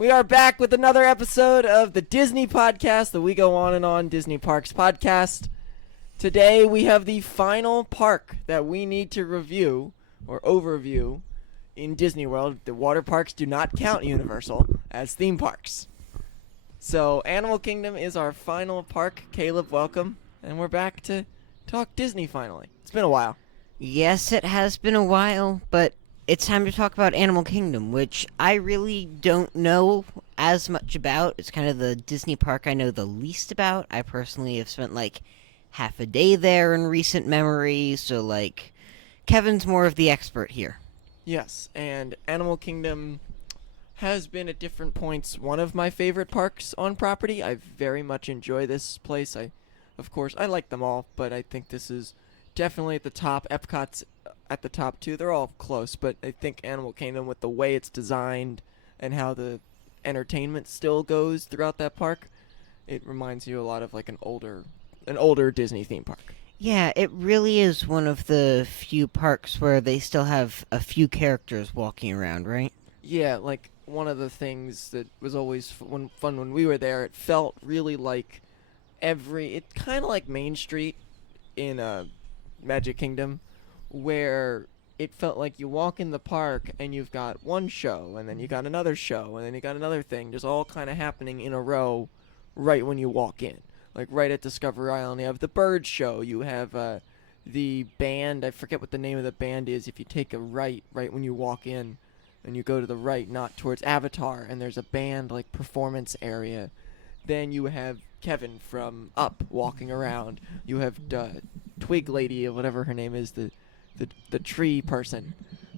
We are back with another episode of the Disney podcast, the We Go On and On Disney Parks podcast. Today we have the final park that we need to review or overview in Disney World. The water parks do not count Universal as theme parks. So Animal Kingdom is our final park. Caleb, welcome. And we're back to talk Disney finally. It's been a while. Yes, it has been a while, but it's time to talk about Animal Kingdom, which I really don't know as much about. It's kind of the Disney park I know the least about. I personally have spent like half a day there in recent memory, so like Kevin's more of the expert here. Yes, and Animal Kingdom has been at different points one of my favorite parks on property. I very much enjoy this place. Of course, I like them all, but I think this is definitely at the top. Epcot's at the top too. They're all close, but I think Animal Kingdom, with the way it's designed and how the entertainment still goes throughout that park, it reminds you a lot of like an older Disney theme park. Yeah, it really is one of the few parks where they still have a few characters walking around, right? Yeah, like one of the things that was always fun when we were there, it felt really like it's kind of like Main Street in Magic Kingdom, where it felt like you walk in the park and you've got one show, and then you got another show, and then you got another thing, just all kind of happening in a row right when you walk in. Like right at Discovery Island, you have the bird show, you have the band, I forget what the name of the band is, if you take a right when you walk in, and you go to the right, not towards Avatar, and there's a band like performance area. Then you have Kevin from Up walking around. You have Twig Lady, or whatever her name is, the tree person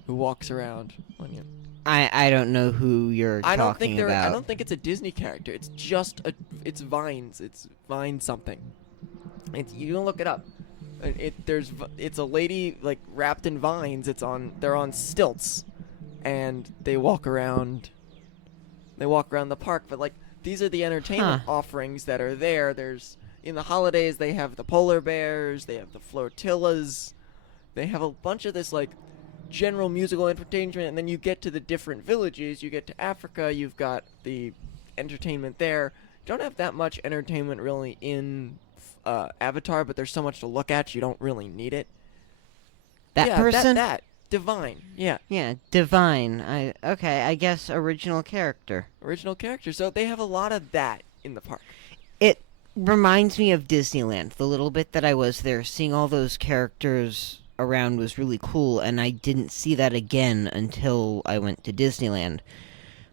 who walks around on you. I don't know who you're talking about. I don't think it's a Disney character. It's just it's vines. It's vine something. You can look it up. It's a lady like wrapped in vines. They're on stilts, and they walk around the park. But like these are the entertainment offerings that are there. There's in the holidays they have the polar bears, they have the flotillas, they have a bunch of this like general musical entertainment, and then you get to the different villages. You get to Africa, you've got the entertainment there. You don't have that much entertainment really in Avatar, but there's so much to look at, you don't really need it. Person? That Divine, yeah. Yeah, Divine. I guess original character. Original character, so they have a lot of that in the park. It reminds me of Disneyland. The little bit that I was there, seeing all those characters around was really cool, and I didn't see that again until I went to Disneyland.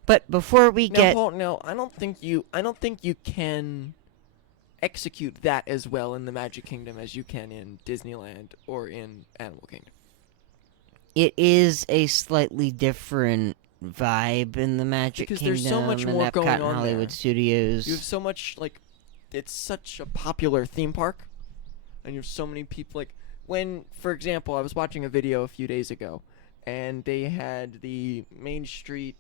But before we get... No, I don't think you can execute that as well in the Magic Kingdom as you can in Disneyland or in Animal Kingdom. It is a slightly different vibe in the Magic Kingdom. Because there's so much and more Epcot going and on Hollywood there. Studios. You have so much, like, it's such a popular theme park, and you have so many people, like, when, for example, I was watching a video a few days ago, and they had the Main Street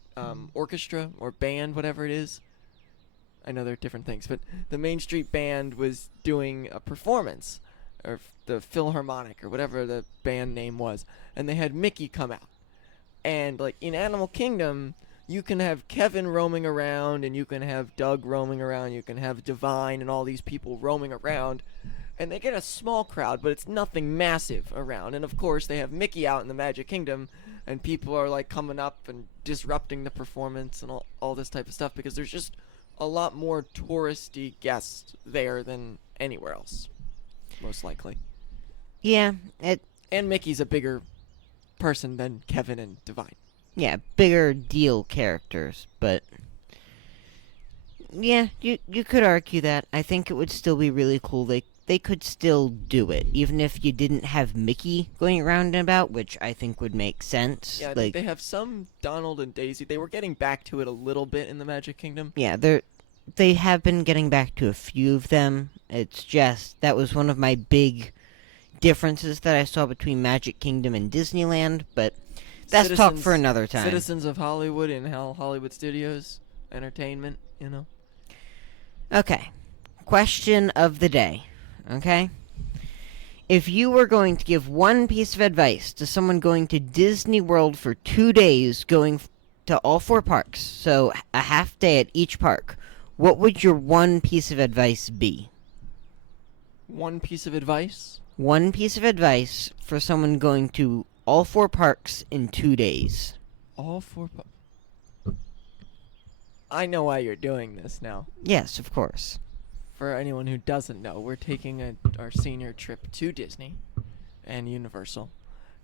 orchestra or band, whatever it is. I know they're different things, but the Main Street band was doing a performance, or the Philharmonic, or whatever the band name was, and they had Mickey come out. And, like, in Animal Kingdom, you can have Kevin roaming around, and you can have Doug roaming around, you can have Divine and all these people roaming around, and they get a small crowd, but it's nothing massive around. And, of course, they have Mickey out in the Magic Kingdom, and people are, like, coming up and disrupting the performance and all this type of stuff, because there's just a lot more touristy guests there than anywhere else, most likely. Yeah, And Mickey's a bigger person than Kevin and Divine. Yeah, bigger deal characters, but... Yeah, you could argue that. I think it would still be really cool. They could still do it, even if you didn't have Mickey going around and about, which I think would make sense. Yeah, I think they have some Donald and Daisy. They were getting back to it a little bit in the Magic Kingdom. Yeah, they have been getting back to a few of them. It's just, that was one of my big differences that I saw between Magic Kingdom and Disneyland, but that's talk for another time. Citizens of Hollywood and Hollywood Studios Entertainment, you know. Okay. Question of the day. Okay? If you were going to give one piece of advice to someone going to Disney World for 2 days, going to all 4 parks, so a half day at each park, what would your one piece of advice be? One piece of advice? One piece of advice for someone going to all 4 parks in 2 days. All 4 I know why you're doing this now. Yes, of course. For anyone who doesn't know, we're taking our senior trip to Disney and Universal,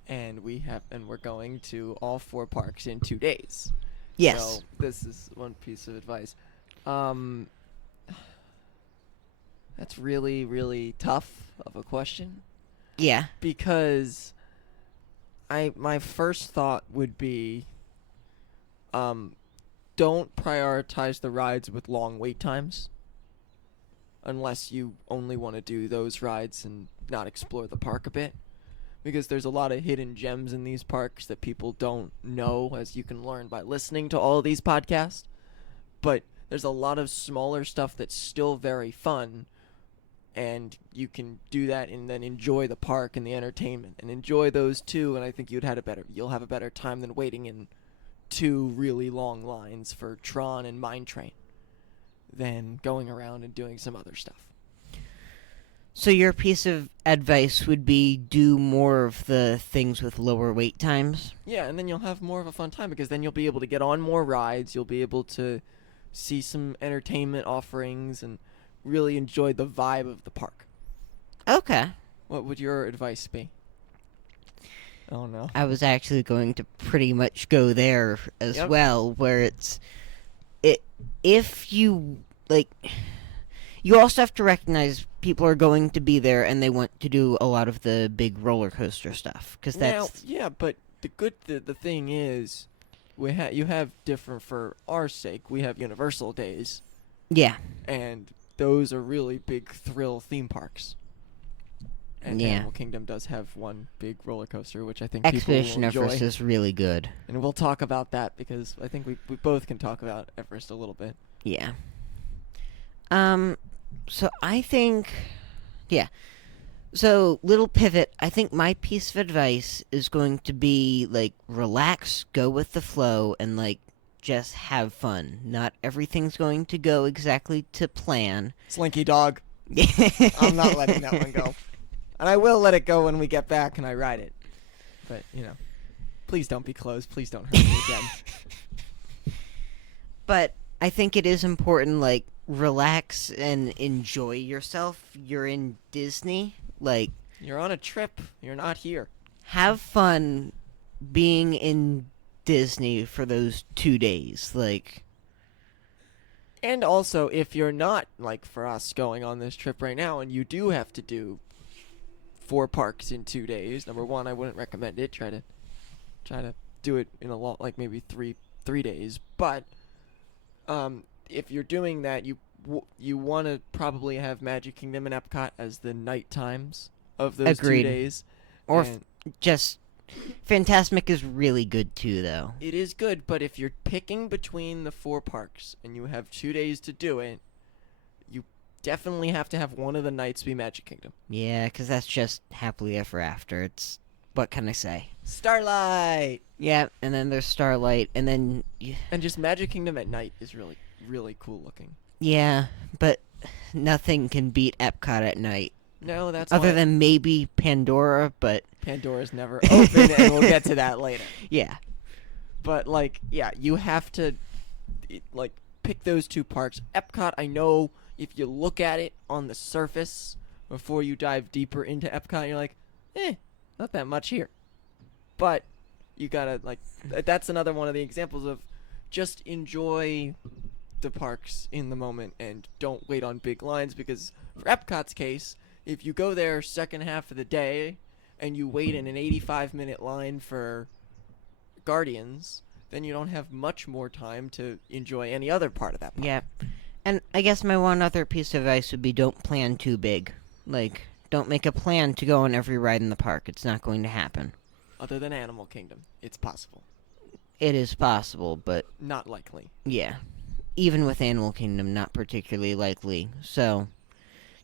and we're going to all 4 parks in 2 days. Yes. So this is one piece of advice. That's really, really tough of a question, Yeah. because my first thought would be, don't prioritize the rides with long wait times, unless you only want to do those rides and not explore the park a bit, because there's a lot of hidden gems in these parks that people don't know, as you can learn by listening to all of these podcasts. But there's a lot of smaller stuff that's still very fun, and you can do that and then enjoy the park and the entertainment and enjoy those too. And I think you'll have a better time than waiting in 2 really long lines for Tron and Mine Train than going around and doing some other stuff. So your piece of advice would be do more of the things with lower wait times? Yeah, and then you'll have more of a fun time, because then you'll be able to get on more rides, you'll be able to see some entertainment offerings and really enjoy the vibe of the park. Okay. What would your advice be? Oh no. I was actually going to pretty much go there as Yep. well, where if you, like, you also have to recognize people are going to be there and they want to do a lot of the big roller coaster stuff, because that's... Now, yeah, but the thing is, you have different, for our sake, we have Universal days, Yeah. and those are really big thrill theme parks. And Yeah. Animal Kingdom does have one big roller coaster, which I think people Expedition will enjoy. Everest is really good. And we'll talk about that, because I think we both can talk about Everest a little bit. Yeah. So I think... Yeah. So, little pivot, I think my piece of advice is going to be, like, relax, go with the flow, and, like, just have fun. Not everything's going to go exactly to plan. Slinky Dog. I'm not letting that one go. And I will let it go when we get back and I ride it. But, please don't be closed. Please don't hurt me again. But I think it is important, like, relax and enjoy yourself. You're in Disney. Like, You're on a trip. You're not here. have fun being in Disney for those 2 days. Like, And also, if you're not, like for us, going on this trip right now, and you do have to do 4 parks in 2 days, number one, I wouldn't recommend it. Try to do it in a lot, like maybe three days. But if you're doing that, you want to probably have Magic Kingdom and Epcot as the night times of those Agreed. 2 days. or And just Fantasmic is really good too, though. it is good, but if you're picking between the 4 parks and you have 2 days to do it, you definitely have to have one of the nights be Magic Kingdom. Yeah, because that's just happily ever after. It's, what can I say? Starlight! Yeah, and then there's Starlight, and then And just Magic Kingdom at night is really, really cool looking. yeah, but nothing can beat Epcot at night. No, that's Other why than maybe Pandora, but Pandora's never open, and we'll get to that later. yeah. But, yeah, you have to, pick those 2 parks. Epcot, I know if you look at it on the surface before you dive deeper into Epcot, you're like, not that much here. But you gotta, that's another one of the examples of just enjoy the parks in the moment and don't wait on big lines, because for Epcot's case, if you go there second half of the day and you wait in an 85-minute line for Guardians, then you don't have much more time to enjoy any other part of that park. Yeah. And I guess my one other piece of advice would be don't plan too big. Like, don't make a plan to go on every ride in the park. It's not going to happen. Other than Animal Kingdom, it's possible. It is possible, but Not likely. yeah. Even with Animal Kingdom, not particularly likely. So,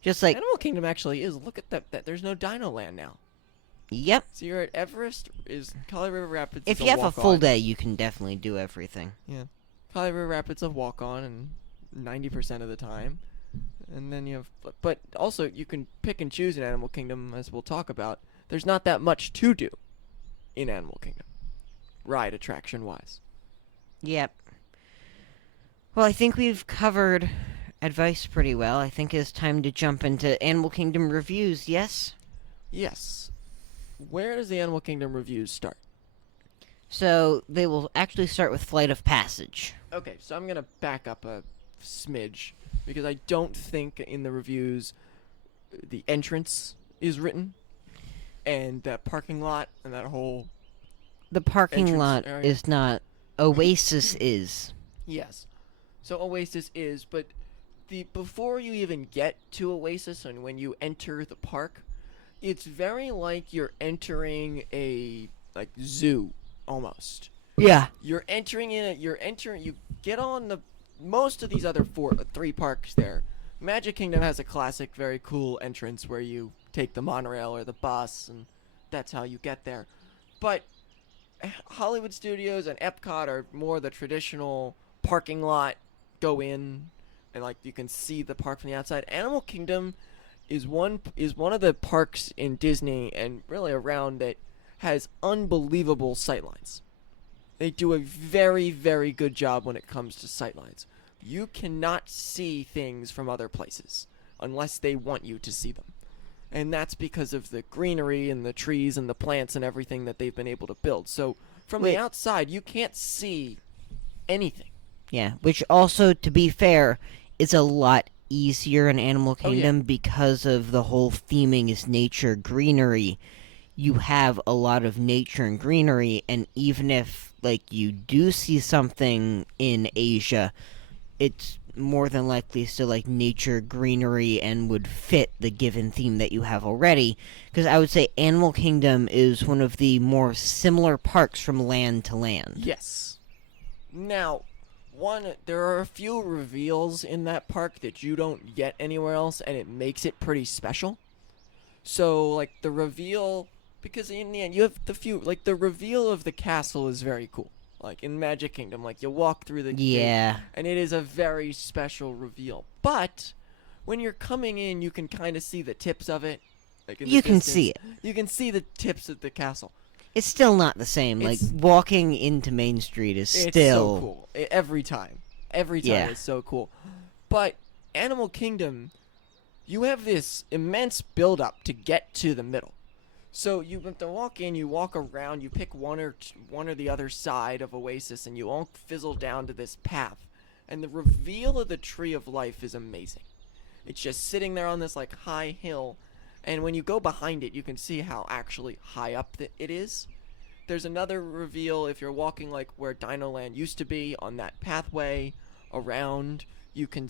just like, Animal Kingdom actually is. Look at that. There's no Dino Land now. Yep. So you're at Everest. Is Kali River Rapids? If is you have a full walk-on. day, you can definitely do everything. Kali River Rapids a walk on, and 90% of the time. And then you have, but also you can pick and choose in Animal Kingdom, as we'll talk about. There's not that much to do in Animal Kingdom, ride attraction wise. Yep. Well, I think we've covered advice pretty well. I think it's time to jump into Animal Kingdom reviews, yes? Yes. Where does the Animal Kingdom reviews start? So, they will actually start with Flight of Passage. Okay, so I'm gonna back up a smidge because I don't think in the reviews the entrance is written, and that parking lot and that whole The parking Entrance lot area. is not. Oasis is. yes. So Oasis is, but the before you even get to Oasis and when you enter the park, it's very like you're entering a like zoo almost. Yeah. You're entering you get on the most of these other three parks there. Magic Kingdom has a classic very cool entrance where you take the monorail or the bus and that's how you get there. But Hollywood Studios and Epcot are more the traditional parking lot, go in and like you can see the park from the outside. Animal Kingdom is one of the parks in Disney and really around that has unbelievable sightlines. They do a very, very good job when it comes to sightlines. You cannot see things from other places unless they want you to see them. And that's because of the greenery and the trees and the plants and everything that they've been able to build. So from Wait. the outside, you can't see anything. Yeah. Which also, to be fair, is a lot easier in Animal Oh, yeah. Kingdom because of the whole theming is nature, greenery. You have a lot of nature and greenery, and even if, like, you do see something in Asia, it's more than likely still like nature, greenery, and would fit the given theme that you have already. Because I would say Animal Kingdom is one of the more similar parks from land to land. Yes. Now, there are a few reveals in that park that you don't get anywhere else, and it makes it pretty special. So, like, the reveal, because in the end, you have the reveal of the castle is very cool. Like, in Magic Kingdom, like, you walk through the gate, Yeah. and it is a very special reveal. But, when you're coming in, you can kind of see the tips of it. Like in the You can distance. see it. You can see the tips of the castle. It's still not the same. Like, It's- walking into Main Street is It's still... so cool. Every time. Every time Yeah. it's so cool. But Animal Kingdom, you have this immense build up to get to the middle. So you have to walk in, you walk around, you pick one or the other side of Oasis, and you all fizzle down to this path. And the reveal of the Tree of Life is amazing. It's just sitting there on this like high hill, and when you go behind it, you can see how actually high up it is. There's another reveal if you're walking like where Dino Land used to be on that pathway around. You can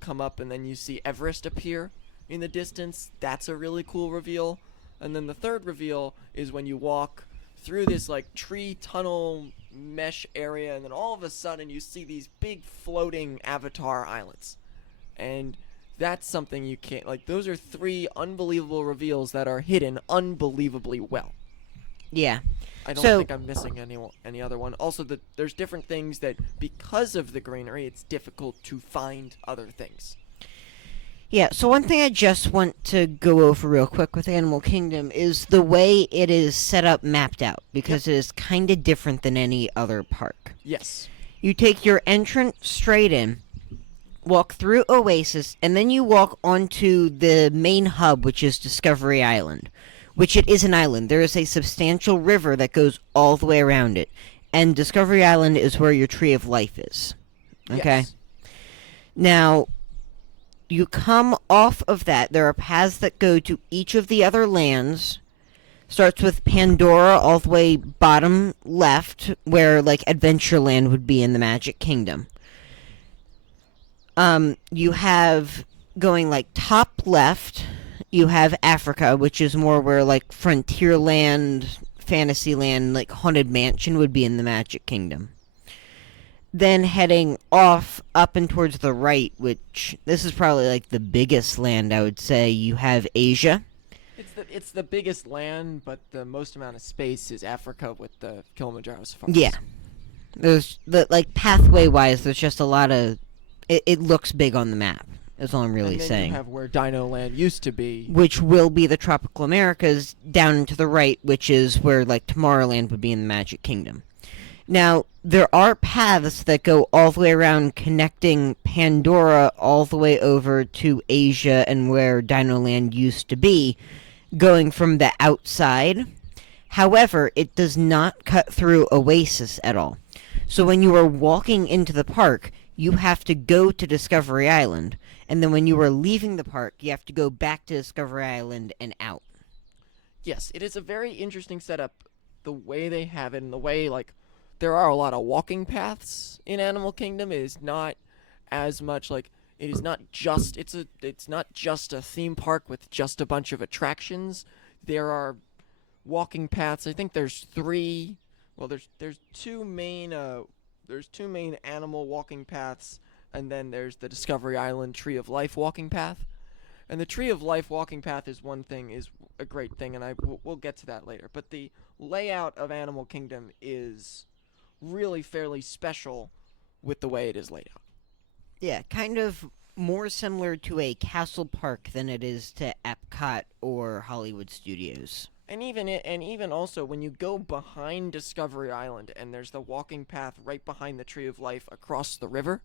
come up and then you see Everest appear in the distance. That's a really cool reveal. And then the third reveal is when you walk through this like tree tunnel mesh area, and then all of a sudden you see these big floating Avatar islands. And that's something you can't, like, those are three unbelievable reveals that are hidden unbelievably well. Yeah. I don't So- think I'm missing any other one. Also, there's different things that, because of the greenery, it's difficult to find other things. Yeah, so one thing I just want to go over real quick with Animal Kingdom is the way it is set up, mapped out, because it is kind of different than any other park. Yes. You take your entrance straight in, walk through Oasis, and then you walk onto the main hub, which is Discovery Island, which it is an island. There is a substantial river that goes all the way around it, and Discovery Island is where your Tree of Life is. Okay? Yes. Now, you come off of that. There are paths that go to each of the other lands. Starts with Pandora all the way bottom left, where like Adventureland would be in the Magic Kingdom. You have going like top left. You have Africa, which is more where like Frontierland, Fantasyland, like Haunted Mansion would be in the Magic Kingdom. Then heading off up and towards the right, which this is probably like the biggest land I would say, you have Asia. It's the biggest land, but the most amount of space is Africa with the Kilimanjaro Safari. Yeah. There's like pathway wise, there's just a lot of. It looks big on the map. Is all I'm really and then saying. you have where Dino Land used to be. Which will be the tropical Americas down and to the right, which is where like Tomorrowland would be in the Magic Kingdom. Now, there are paths that go all the way around connecting Pandora all the way over to Asia and where Dino Land used to be, going from the outside. However, it does not cut through Oasis at all. So when you are walking into the park, you have to go to Discovery Island, and then when you are leaving the park, you have to go back to Discovery Island and out. Yes, it is a very interesting setup, the way they have it, and the way, like, there are a lot of walking paths in Animal Kingdom. It is not as much like it is not just it's not just a theme park with just a bunch of attractions. There are walking paths. I think there's three. Well, there's two main animal walking paths, and then there's the Discovery Island Tree of Life walking path. And the Tree of Life walking path is a great thing, and we'll get to that later. But the layout of Animal Kingdom is really fairly special with the way it is laid out. Yeah, kind of more similar to a castle park than it is to Epcot or Hollywood Studios. And even also when you go behind Discovery Island and there's the walking path right behind the Tree of Life across the river,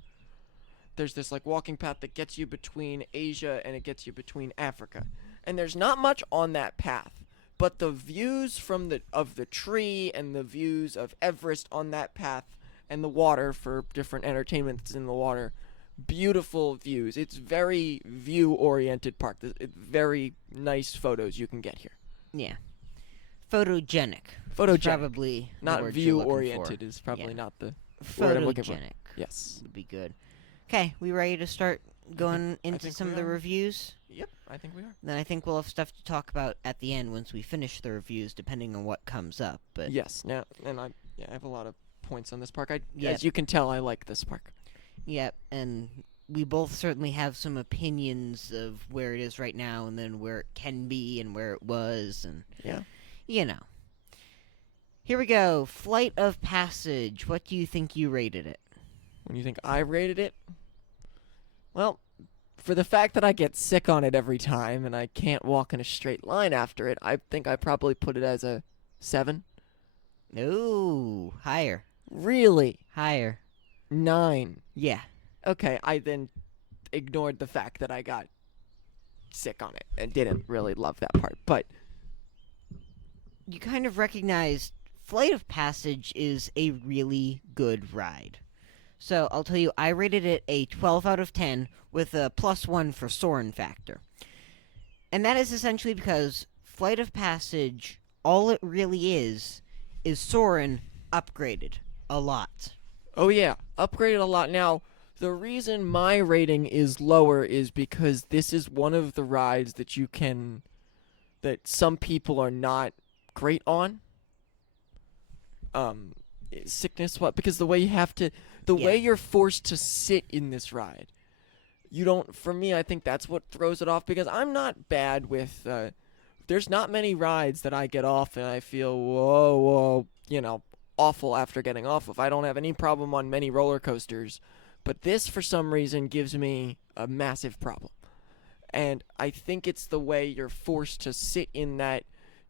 there's this like walking path that gets you between Asia and it gets you between Africa. And there's not much on that path, but the views of the tree and the views of Everest on that path and the water for different entertainments in the water, beautiful views. It's very view-oriented park. It's very nice photos you can get here. Yeah. Photogenic. Photogenic. Probably not view-oriented is probably Yeah. not the word I'm looking for. Photogenic Yes. would be good. Okay, we ready to start going into think some we of the are. reviews? Yep, I think we are. Then I think we'll have stuff to talk about at the end once we finish the reviews, depending on what comes up. But Yes. Now, and I have a lot of points on this park. Yep. As you can tell, I like this park. Yep, and we both certainly have some opinions of where it is right now, and then where it can be, and where it was, and Yeah. you know. Here we go. Flight of Passage. What do you think you rated it? When you think I rated it, well, for the fact that I get sick on it every time and I can't walk in a straight line after it, I think I probably put it as a 7. No, higher, Really? higher. 9. Yeah. Okay, I then ignored the fact that I got sick on it and didn't really love that part. But You kind of recognize Flight of Passage is a really good ride. So I'll tell you, I rated it a 12 out of 10 with a +1 for Soarin' factor. And that is essentially because Flight of Passage, all it really is Soarin' upgraded a lot. oh yeah, upgraded a lot. Now, the reason my rating is lower is because this is one of the rides that some people are not great on. Sickness, what? Because the way you have to, way you're forced to sit in this ride, you don't. For me, I think that's what throws it off. Because I'm not bad with. There's not many rides that I get off and I feel whoa, awful after getting off of. I don't have any problem on many roller coasters, but this for some reason gives me a massive problem. And I think it's the way you're forced to sit in that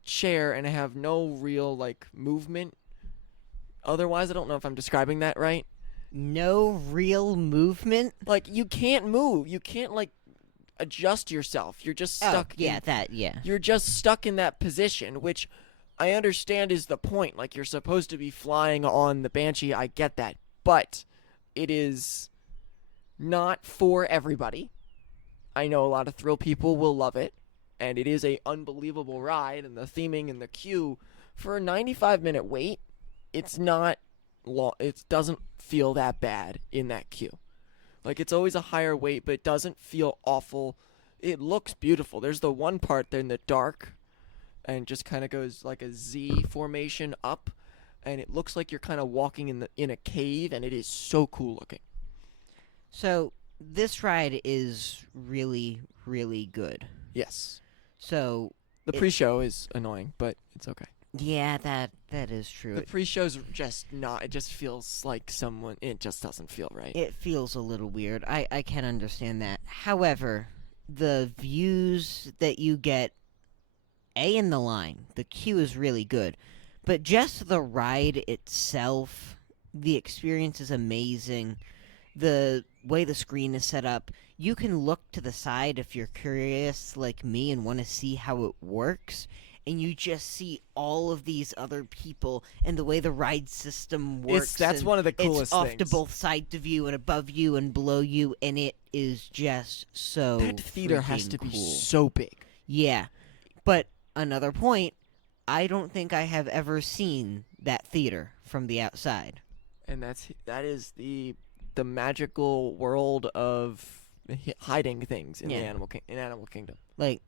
chair and have no real like movement. Otherwise, I don't know if I'm describing that right. No real movement? Like you can't move. You can't like adjust yourself. You're just stuck. You're just stuck in that position, which I understand is the point. Like you're supposed to be flying on the Banshee. I get that, but it is not for everybody. I know a lot of thrill people will love it, and it is a unbelievable ride, and the theming and the queue for a 95-minute wait, it's not long. It doesn't feel that bad in that queue. Like it's always a higher wait, but it doesn't feel awful. It looks beautiful. There's the one part there in the dark, and just kind of goes like a Z formation up, and it looks like you're kind of walking in a cave, and it is so cool looking. So, this ride is really, really good. Yes. So, The pre-show is annoying, but it's okay. Yeah, that is true. The pre-show's just not. It just feels like someone. It just doesn't feel right. It feels a little weird. I can understand that. However, the views that you get, in the line, the queue is really good. But just the ride itself, the experience is amazing. The way the screen is set up, you can look to the side if you're curious like me and want to see how it works. And you just see all of these other people and the way the ride system works. That's and one of the coolest it's off things. to both sides of you and above you and below you, and it is just so That theater has freaking to be cool. so big. Yeah, but another point, I don't think I have ever seen that theater from the outside. And that is the magical world of hiding things in Yeah. in Animal Kingdom. Like,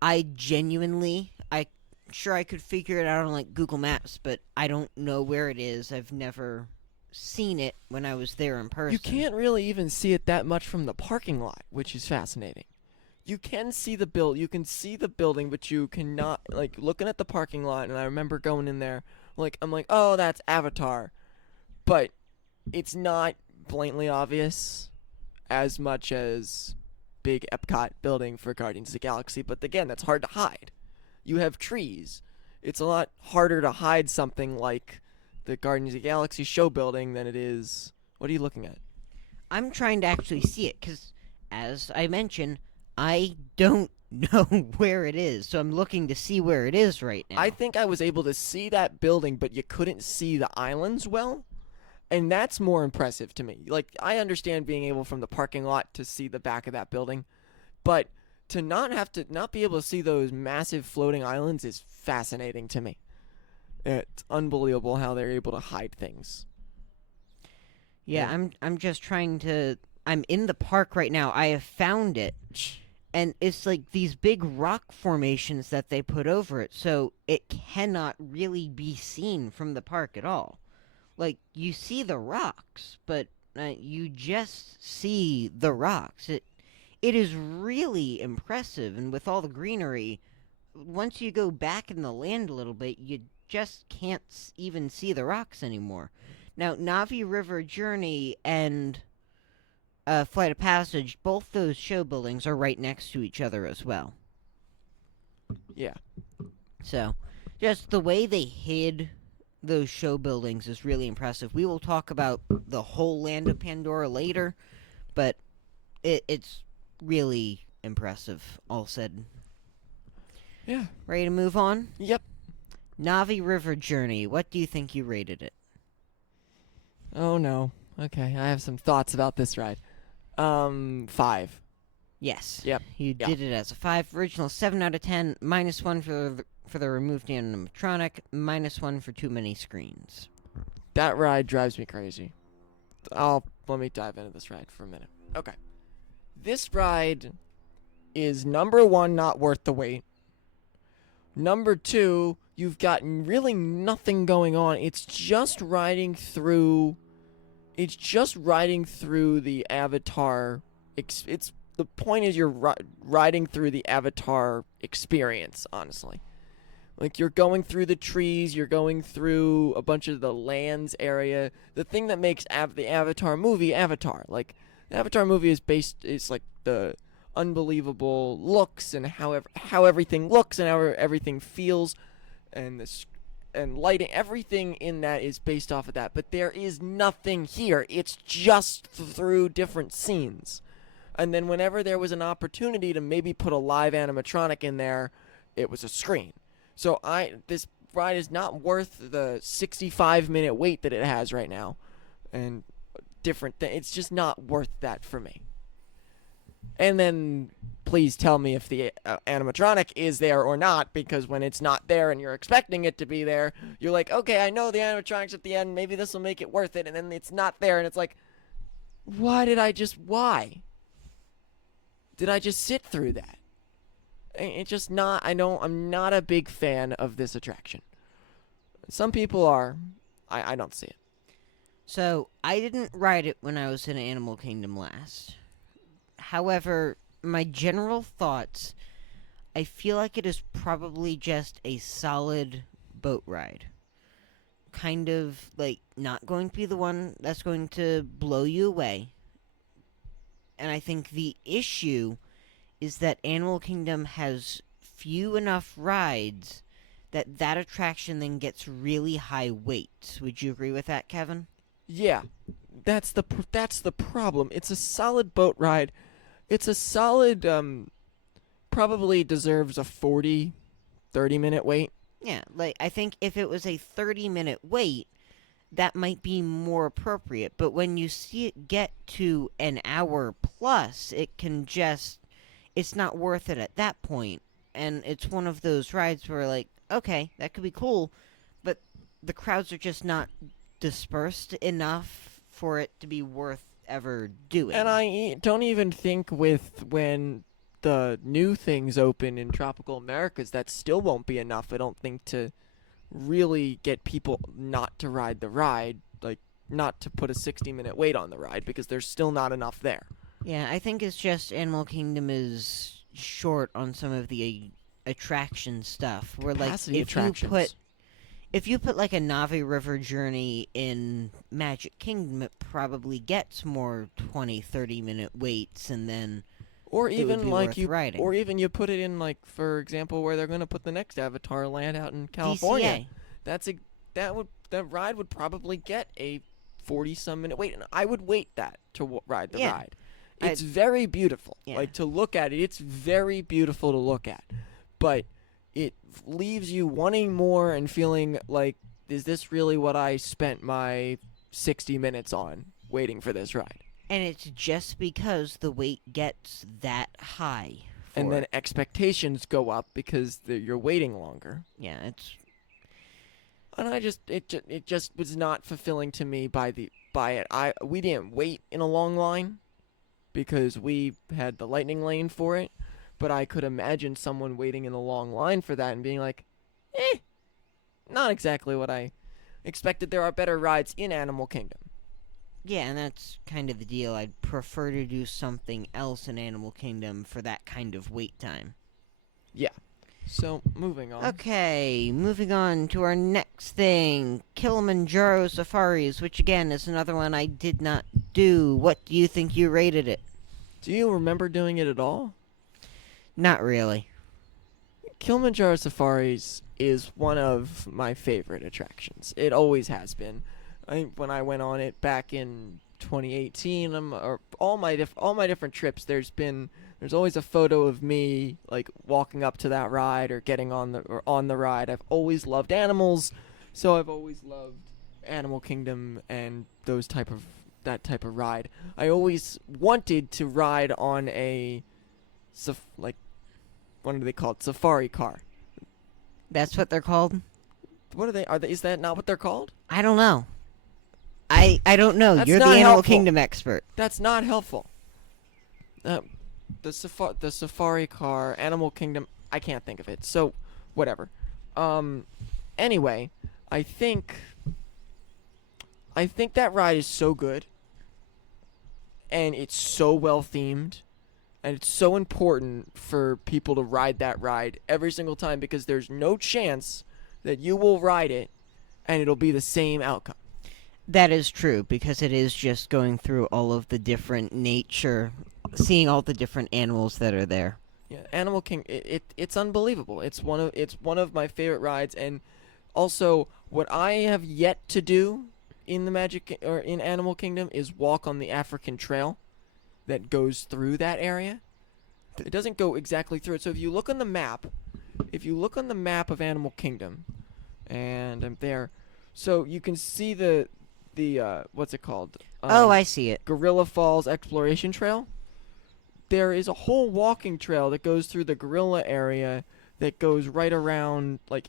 I genuinely, sure I could figure it out on like Google Maps, but I don't know where it is. I've never seen it when I was there in person. You can't really even see it that much from the parking lot, which is fascinating. You can see you can see the building, but you cannot, like, looking at the parking lot, and I remember going in there, like, I'm like, oh, that's Avatar. But it's not blatantly obvious as much as big Epcot building for Guardians of the Galaxy, but again, that's hard to hide. You have trees. It's a lot harder to hide something like the Guardians of the Galaxy show building than it is. What are you looking at? I'm trying to actually see it because, as I mentioned, I don't know where it is, so I'm looking to see where it is right now. I think I was able to see that building, but you couldn't see the islands well. And that's more impressive to me. Like, I understand being able from the parking lot to see the back of that building, but to not be able to see those massive floating islands is fascinating to me. It's unbelievable how they're able to hide things. Yeah, Yeah. I'm just trying to. I'm in the park right now. I have found it, and it's like these big rock formations that they put over it, so it cannot really be seen from the park at all. Like, you see the rocks, but you just see the rocks. It is really impressive, and with all the greenery, once you go back in the land a little bit, you just can't even see the rocks anymore. Now, Navi River Journey and Flight of Passage, both those show buildings are right next to each other as well. Yeah. So, just the way they hid those show buildings is really impressive. We will talk about the whole land of Pandora later, but it's really impressive, all said. Yeah. Ready to move on? Yep. Navi River Journey, what do you think you rated it? Oh no. Okay, I have some thoughts about this ride. 5. Yes. Yep. You Yeah. did it as a 5. Original 7 out of 10. -1 for the removed animatronic. -1 for too many screens. That ride drives me crazy. Let me dive into this ride for a minute. Okay. This ride is number 1, not worth the wait. Number 2, you've got really nothing going on. It's just riding through the Avatar. It's the point is you're riding through the Avatar experience, honestly. Like, you're going through the trees, you're going through a bunch of the lands area. The thing that makes the Avatar movie Avatar. Like, the Avatar movie is like the unbelievable looks and how everything looks and how everything feels, and lighting. Everything in that is based off of that. But there is nothing here. It's just through different scenes. And then whenever there was an opportunity to maybe put a live animatronic in there, it was a screen. So this ride is not worth the 65-minute wait that it has right now, and different things. It's just not worth that for me. And then please tell me if the animatronic is there or not, because when it's not there and you're expecting it to be there, you're like, okay, I know the animatronic's at the end, maybe this will make it worth it, and then it's not there, and it's like, why? Did I just sit through that? It's just not. I'm not a big fan of this attraction. Some people are. I don't see it. So, I didn't ride it when I was in Animal Kingdom last. However, my general thoughts, I feel like it is probably just a solid boat ride. Kind of like not going to be the one that's going to blow you away. And I think the issue is that Animal Kingdom has few enough rides that attraction then gets really high weight. Would you agree with that, Kevin? Yeah, that's the problem. It's a solid boat ride. It's a solid probably deserves a 30-minute wait. Yeah, like I think if it was a 30-minute wait, that might be more appropriate. But when you see it get to an hour plus, it's not worth it at that point. And it's one of those rides where, like, okay, that could be cool, but the crowds are just not dispersed enough for it to be worth ever doing. And I don't even think with when the new things open in tropical Americas, that still won't be enough. I don't think to really get people not to ride the ride, like not to put a 60-minute wait on the ride because there's still not enough there. Yeah, I think it's just Animal Kingdom is short on some of the attraction stuff. Where Capacity like attractions. if you put like a Navi River journey in Magic Kingdom, it probably gets more 20-30 minute waits, and then Or it would even be like worth you, riding. or even you put it in like, for example, where they're gonna put the next Avatar land out in California. DCA. That ride would probably get a 40-some minute wait, and I would wait that to ride the Yeah. ride. It's very beautiful. Yeah. Like to look at it, it's very beautiful to look at, but it leaves you wanting more and feeling like, is this really what I spent my 60 minutes on waiting for this ride? And it's just because the wait gets that high. And then it. expectations go up because you're waiting longer. Yeah, it's And it just was not fulfilling to me by it. We didn't wait in a long line because we had the lightning lane for it, but I could imagine someone waiting in a long line for that and being like, not exactly what I expected. There are better rides in Animal Kingdom. yeah, and that's kind of the deal. I'd prefer to do something else in Animal Kingdom for that kind of wait time. So, moving on. Okay, moving on to our next thing, Kilimanjaro Safaris, which again is another one I did not do. What do you think you rated it? Do you remember doing it at all? Not really. Kilimanjaro Safaris is one of my favorite attractions. It always has been. When I went on it back in 2018, or all my different trips, there's always a photo of me like walking up to that ride or getting on the ride. I've always loved animals, so I've always loved Animal Kingdom and that type of ride. I always wanted to ride on a what are they called? Safari car. That's what they're called? What are they? Is that not what they're called? I don't know. I don't know. That's You're the not Animal helpful. Kingdom expert. That's not helpful. The safari car, Animal Kingdom. I can't think of it. So, whatever. Anyway, I think that ride is so good, and it's so well themed, and it's so important for people to ride that ride every single time because there's no chance that you will ride it and it'll be the same outcome. That is true, because it is just going through all of the different nature, seeing all the different animals that are there. Yeah, Animal King, it's unbelievable. It's one of my favorite rides, and also what I have yet to do in in Animal Kingdom is walk on the African Trail that goes through that area. It doesn't go exactly through it. So if you look on the map of Animal Kingdom, and I'm there, so you can see the what's it called? I see it. Gorilla Falls Exploration Trail. There is a whole walking trail that goes through the gorilla area that goes right around, like,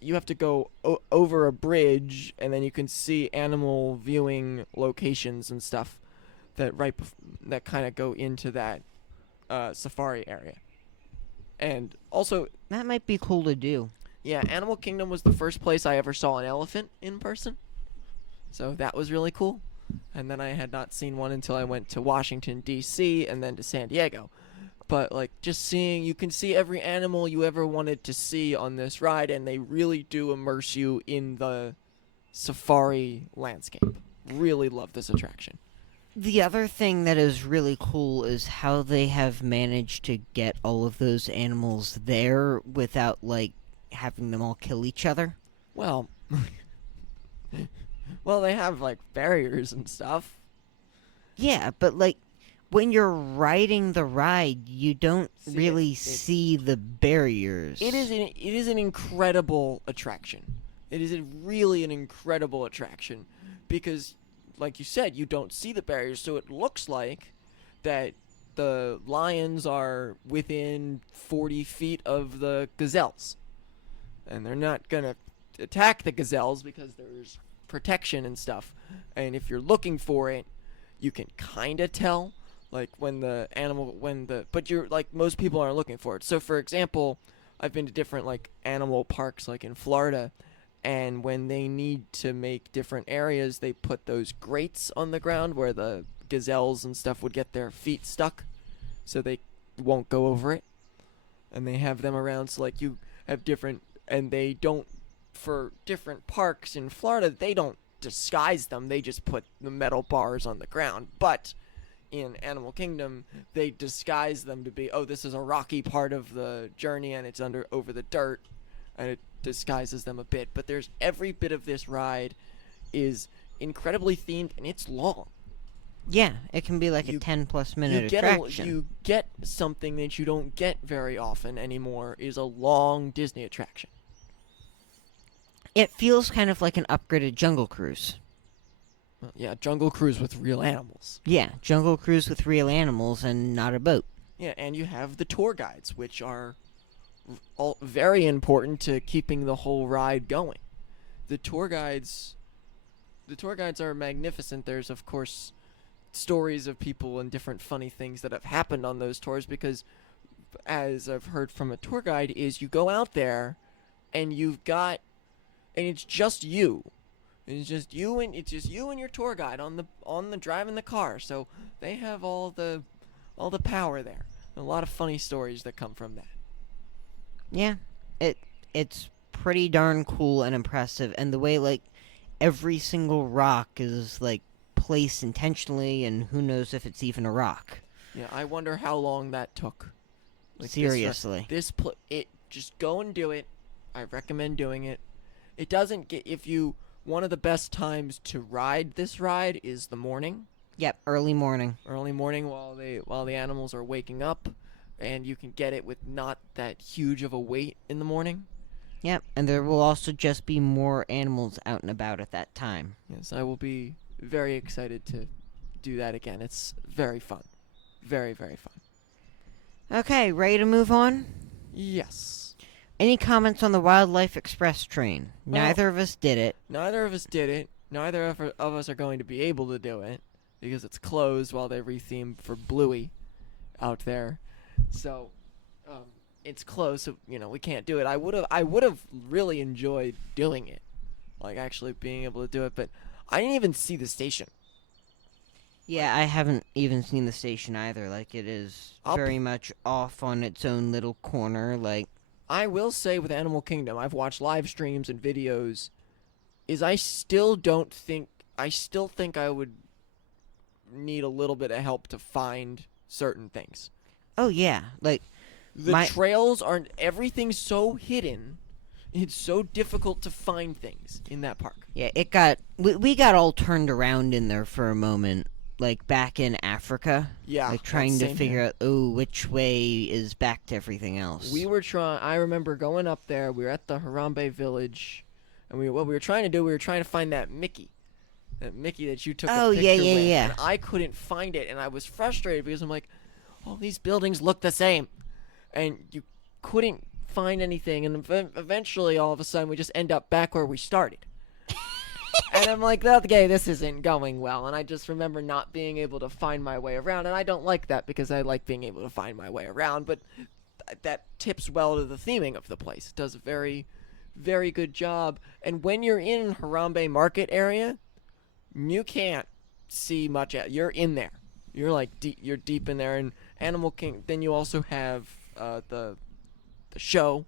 you have to go over a bridge, and then you can see animal viewing locations and stuff that that kind of go into that safari area. And also, That might be cool to do. yeah, Animal Kingdom was the first place I ever saw an elephant in person. So that was really cool. And then I had not seen one until I went to Washington, D.C., and then to San Diego. But like just seeing, you can see every animal you ever wanted to see on this ride, and they really do immerse you in the safari landscape. Really love this attraction. The other thing that is really cool is how they have managed to get all of those animals there without, like, having them all kill each other. Well, well, they have like barriers and stuff. Yeah, but, like, when you're riding the ride, you don't See, really see the barriers. It is an incredible attraction. It is really an incredible attraction because, like you said, you don't see the barriers, so it looks like that the lions are within 40 feet of the gazelles, and they're not gonna attack the gazelles because there's protection and stuff. And if you're looking for it, you can kind of tell, like but you're like, most people aren't looking for it. So for example, I've been to different like animal parks like in Florida, and when they need to make different areas, they put those grates on the ground where the gazelles and stuff would get their feet stuck so they won't go over it. And they have them around, so like you have different, and they don't, for different parks in Florida, they don't disguise them, they just put the metal bars on the ground. But in Animal Kingdom, they disguise them to be, oh, this is a rocky part of the journey and it's over the dirt, and it disguises them a bit. But there's every bit of this ride is incredibly themed, and it's long. Yeah, it can be like a 10-plus minute attraction. You get something that you don't get very often anymore, is a long Disney attraction. It feels kind of like an upgraded Jungle Cruise. Well, yeah, Jungle Cruise with real animals. Yeah, Jungle Cruise with real animals and not a boat. Yeah, and you have the tour guides, which are all very important to keeping the whole ride going. The tour guides are magnificent. There's of course stories of people and different funny things that have happened on those tours, because as I've heard from a tour guide, is you go out there and it's just you. It's just you and your tour guide on the driving the car. So they have all the power there. A lot of funny stories that come from that. Yeah, it's pretty darn cool and impressive, and the way like every single rock is like placed intentionally, and who knows if it's even a rock. Yeah, I wonder how long that took. Like Seriously. Just go and do it. I recommend doing it. It doesn't get, one of the best times to ride this ride is the morning. Yep, early morning. Early morning while the animals are waking up, and you can get it with not that huge of a wait in the morning. Yep, and there will also just be more animals out and about at that time. Yes, I will be very excited to do that again. It's very fun. Very, very fun. Okay, ready to move on? Yes. Any comments on the Wildlife Express train? Well, Neither of us did it. Neither of us did it. Neither of us are going to be able to do it because it's closed while they retheme for Bluey out there. So, it's closed, so we can't do it. I would have really enjoyed doing it, like actually being able to do it, but I didn't even see the station. Yeah, I haven't even seen the station either. Like, it is very much off on its own little corner. Like, I will say with Animal Kingdom, I've watched live streams and videos, I still think I would need a little bit of help to find certain things. oh yeah, like The trails aren't, everything's so hidden. It's so difficult to find things in that park. yeah, we got all turned around in there for a moment, like back in Africa. Yeah. Like trying to same figure here. out, which way is back to everything else. I remember going up there, we were at the Harambe village, and what we were trying to do, we were trying to find that Mickey. That Mickey that you took Oh, a yeah, picture yeah, with. yeah. And I couldn't find it, and I was frustrated because I'm like, all these buildings look the same. And you couldn't find anything, and eventually, all of a sudden, we just end up back where we started. And I'm like, okay, this isn't going well. And I just remember not being able to find my way around, and I don't like that because I like being able to find my way around, but that tips well to the theming of the place. It does a very, very good job. And when you're in Harambe Market area, you can't see much. You're in there. You're like you're deep in there, Animal King. Then you also have the show,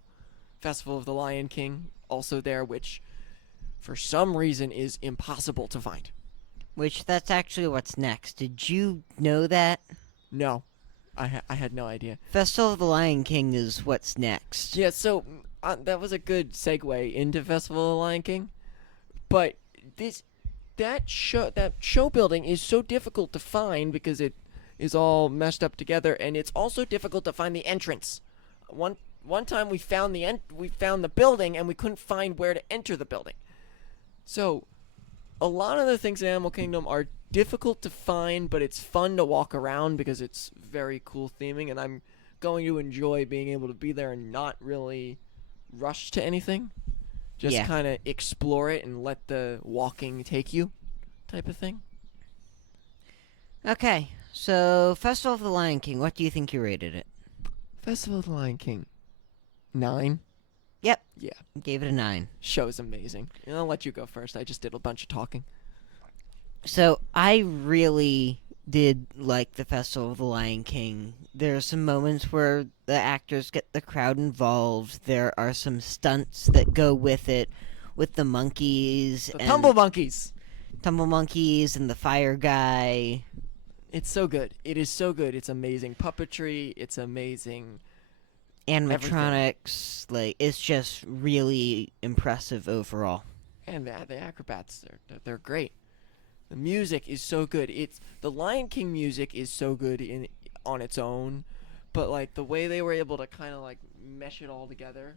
Festival of the Lion King, also there, which for some reason is impossible to find. Which that's actually what's next. Did you know that? No, I had no idea. Festival of the Lion King is what's next. Yeah, so that was a good segue into Festival of the Lion King, but that show building is so difficult to find because it is all meshed up together, and it's also difficult to find the entrance. One time we found the building and we couldn't find where to enter the building. So a lot of the things in Animal Kingdom are difficult to find, but it's fun to walk around because it's very cool theming, and I'm going to enjoy being able to be there and not really rush to anything. Just Yeah. kind of explore it and let the walking take you type of thing. Okay, so Festival of the Lion King, what do you think you rated it? Festival of the Lion King. 9. Yep. Yeah. Gave it a 9. Show's amazing. And I'll let you go first. I just did a bunch of talking. So I really did like the Festival of the Lion King. There are some moments where the actors get the crowd involved. There are some stunts that go with it, with the monkeys The and Tumble Monkeys. tumble monkeys and the fire guy. It's so good. It is so good. It's amazing puppetry. It's amazing. Animatronics, like it's just really impressive overall. And the acrobats, they're great. The music is so good. It's the Lion King music is so good on its own, but like the way they were able to kind of like mesh it all together.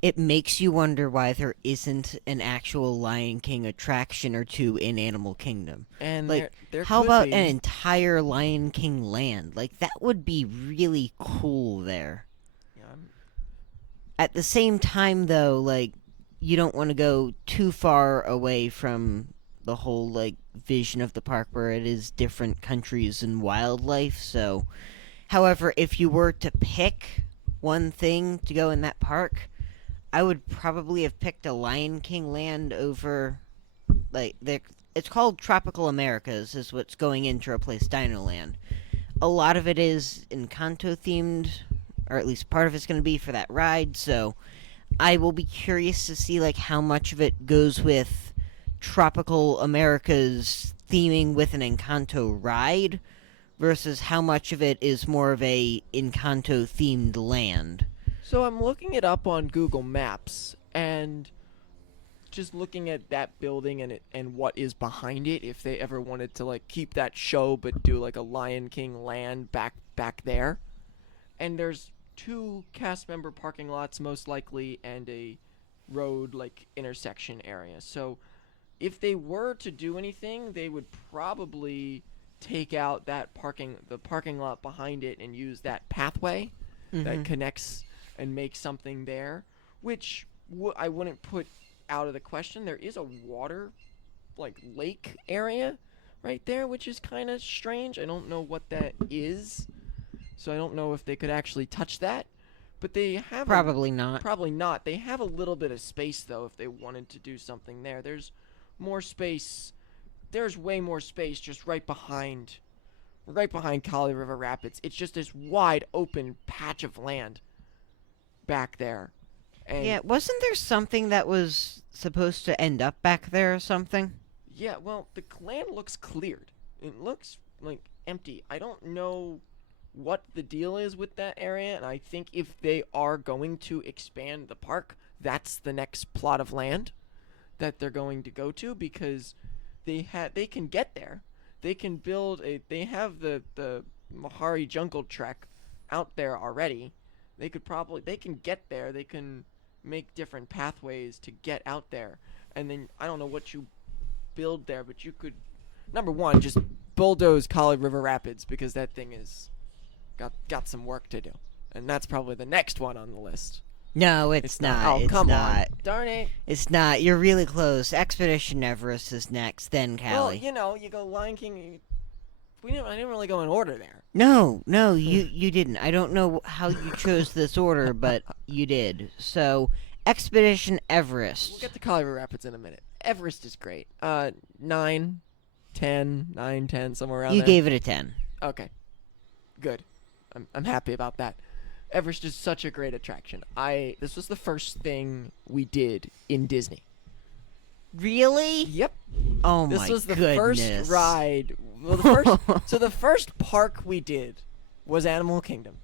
It makes you wonder why there isn't an actual Lion King attraction or two in Animal Kingdom. And Like, there How could about be, an entire Lion King land? Like that would be really cool there. Yeah, At the same time though, like you don't want to go too far away from the whole like vision of the park where it is different countries and wildlife. So, however, if you were to pick one thing to go in that park, I would probably have picked a Lion King land over like it's called Tropical Americas is what's going in to replace Dino Land. A lot of it is Encanto themed, or at least part of it's going to be for that ride, so I will be curious to see like how much of it goes with Tropical America's theming with an Encanto ride versus how much of it is more of a Encanto themed land. So I'm looking it up on Google Maps and just looking at that building and what is behind it. If they ever wanted to like keep that show but do like a Lion King land back there, and there's 2 cast member parking lots most likely and a road like intersection area. So if they were to do anything, they would probably take out the parking lot behind it and use that pathway that connects and make something there, which I wouldn't put out of the question. There is a water, like lake area right there, which is kind of strange. I don't know what that is, so I don't know if they could actually touch that. But they have Probably not. probably not. They have a little bit of space though if they wanted to do something there. There's more space. There's way more space just right behind Kali River Rapids. It's just this wide open patch of land back there. And Yeah, wasn't there something that was supposed to end up back there or something? yeah, well, the land looks cleared. It looks like empty. I don't know what the deal is with that area, and I think if they are going to expand the park, that's the next plot of land that they're going to go to, because they can get there. They can they have the Mahari Jungle Trek out there already. They can get there. They can make different pathways to get out there. And then I don't know what you build there, but you could, number one, just bulldoze Kali River Rapids, because that thing is got some work to do. And that's probably the next one on the list. No, it's not. Oh, It's come not. on. Darn it. It's not. You're really close. Expedition Everest is next, then Well, Cali. you go Lion King. I didn't really go in order there. No, you didn't. I don't know how you chose this order, but you did. So, Expedition Everest. We'll get to Kali River Rapids in a minute. Everest is great. 9, 10, 9, 10, somewhere around You there. gave it a 10. Okay. Good. I'm happy about that. Everest is such a great attraction. This was the first thing we did in Disney. Really? Yep. Oh This my was the goodness. first ride. Well, the first park we did was Animal Kingdom.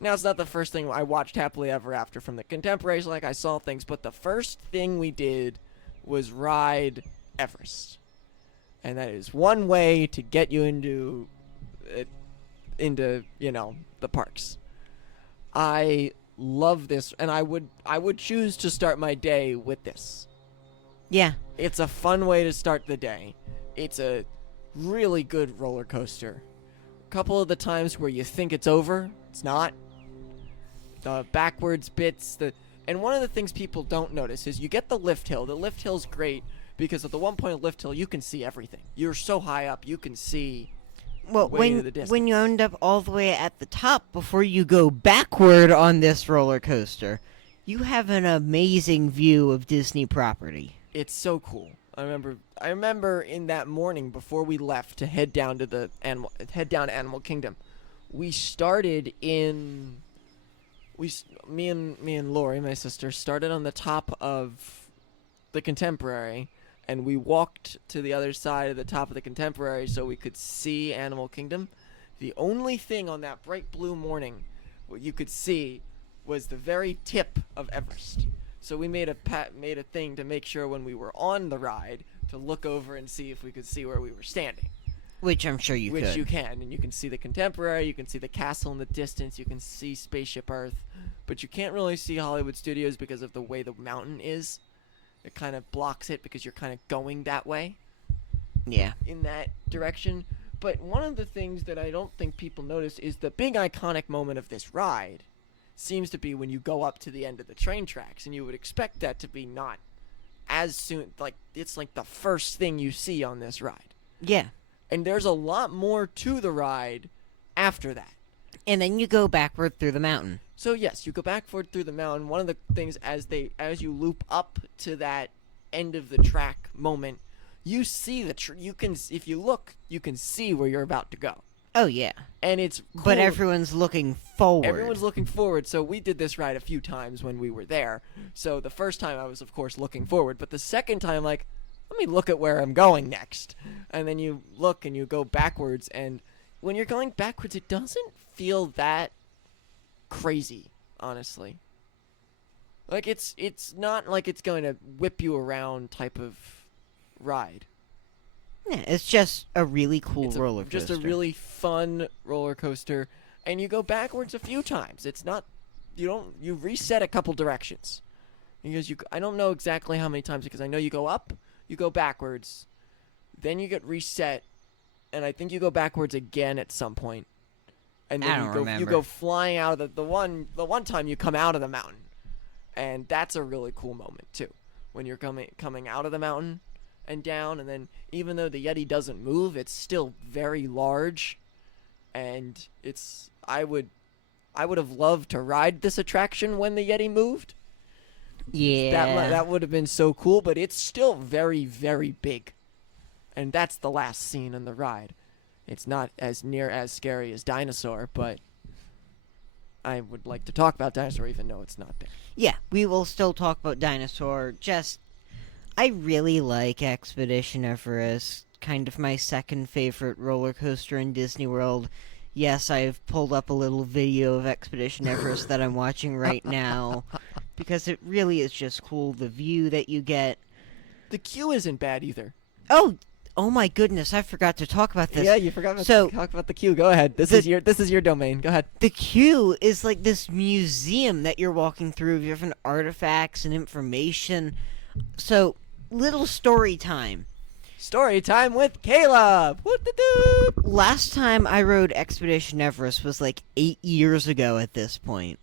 Now, it's not the first thing I watched Happily Ever After from the contemporaries, like I saw things, but the first thing we did was ride Everest. And that is one way to get you into the parks. I love this, and I would choose to start my day with this. Yeah. It's a fun way to start the day. It's a really good roller coaster. A couple of the times where you think it's over, it's not. The backwards bits, and one of the things people don't notice is you get the lift hill. The lift hill's great because at the one point of lift hill you can see everything. You're so high up you can see. Well, way into the distance. when you end up all the way at the top before you go backward on this roller coaster, you have an amazing view of Disney property. It's so cool. I remember in that morning before we left to head down to Animal Kingdom. We started in me and Lori, my sister, started on the top of the Contemporary, and we walked to the other side of the top of the Contemporary so we could see Animal Kingdom. The only thing on that bright blue morning what you could see was the very tip of Everest. So we made a thing to make sure when we were on the ride to look over and see if we could see where we were standing. Which I'm sure you could. Which you can, and you can see the Contemporary, you can see the castle in the distance, you can see Spaceship Earth, but you can't really see Hollywood Studios because of the way the mountain is. It kind of blocks it because you're kind of going that way. Yeah. In that direction. But one of the things that I don't think people notice is the big iconic moment of this ride seems to be when you go up to the end of the train tracks, and you would expect that to be not as soon, like it's like the first thing you see on this ride. Yeah. And there's a lot more to the ride after that. And then you go backward through the mountain. So yes, you go backward through the mountain. One of the things as you loop up to that end of the track moment, you see you can, if you look, you can see where you're about to go. Oh yeah. And it's cool. But everyone's looking forward. Everyone's looking forward. So we did this ride a few times when we were there. So the first time I was of course looking forward, but the second time like, let me look at where I'm going next. And then you look and you go backwards, and when you're going backwards it doesn't feel that crazy, honestly. Like it's not like it's going to whip you around type of ride. Yeah, it's just a really cool It's roller coaster. just a really fun roller coaster, and you go backwards a few times. It's not you reset a couple directions. Because I don't know exactly how many times, because I know you go up, you go backwards, then you get reset, and I think you go backwards again at some point. And then you go flying out of the one time you come out of the mountain. And that's a really cool moment too. When you're coming out of the mountain and down, and then even though the Yeti doesn't move, it's still very large, and I would have loved to ride this attraction when the Yeti moved. Yeah. That would have been so cool, but it's still very, very big. And that's the last scene in the ride. It's not as near as scary as Dinosaur, but I would like to talk about Dinosaur even though it's not there. Yeah, we will still talk about Dinosaur. I really like Expedition Everest. Kind of my second favorite roller coaster in Disney World. Yes, I've pulled up a little video of Expedition Everest that I'm watching right now. Because it really is just cool, the view that you get. The queue isn't bad either. Oh my goodness, I forgot to talk about this. Yeah, you forgot to talk about the queue. Go ahead. This is your domain. Go ahead. The queue is like this museum that you're walking through of different artifacts and information. So, little story time. Story time with Caleb. What-the-doo? Last time I rode Expedition Everest was like 8 years ago at this point.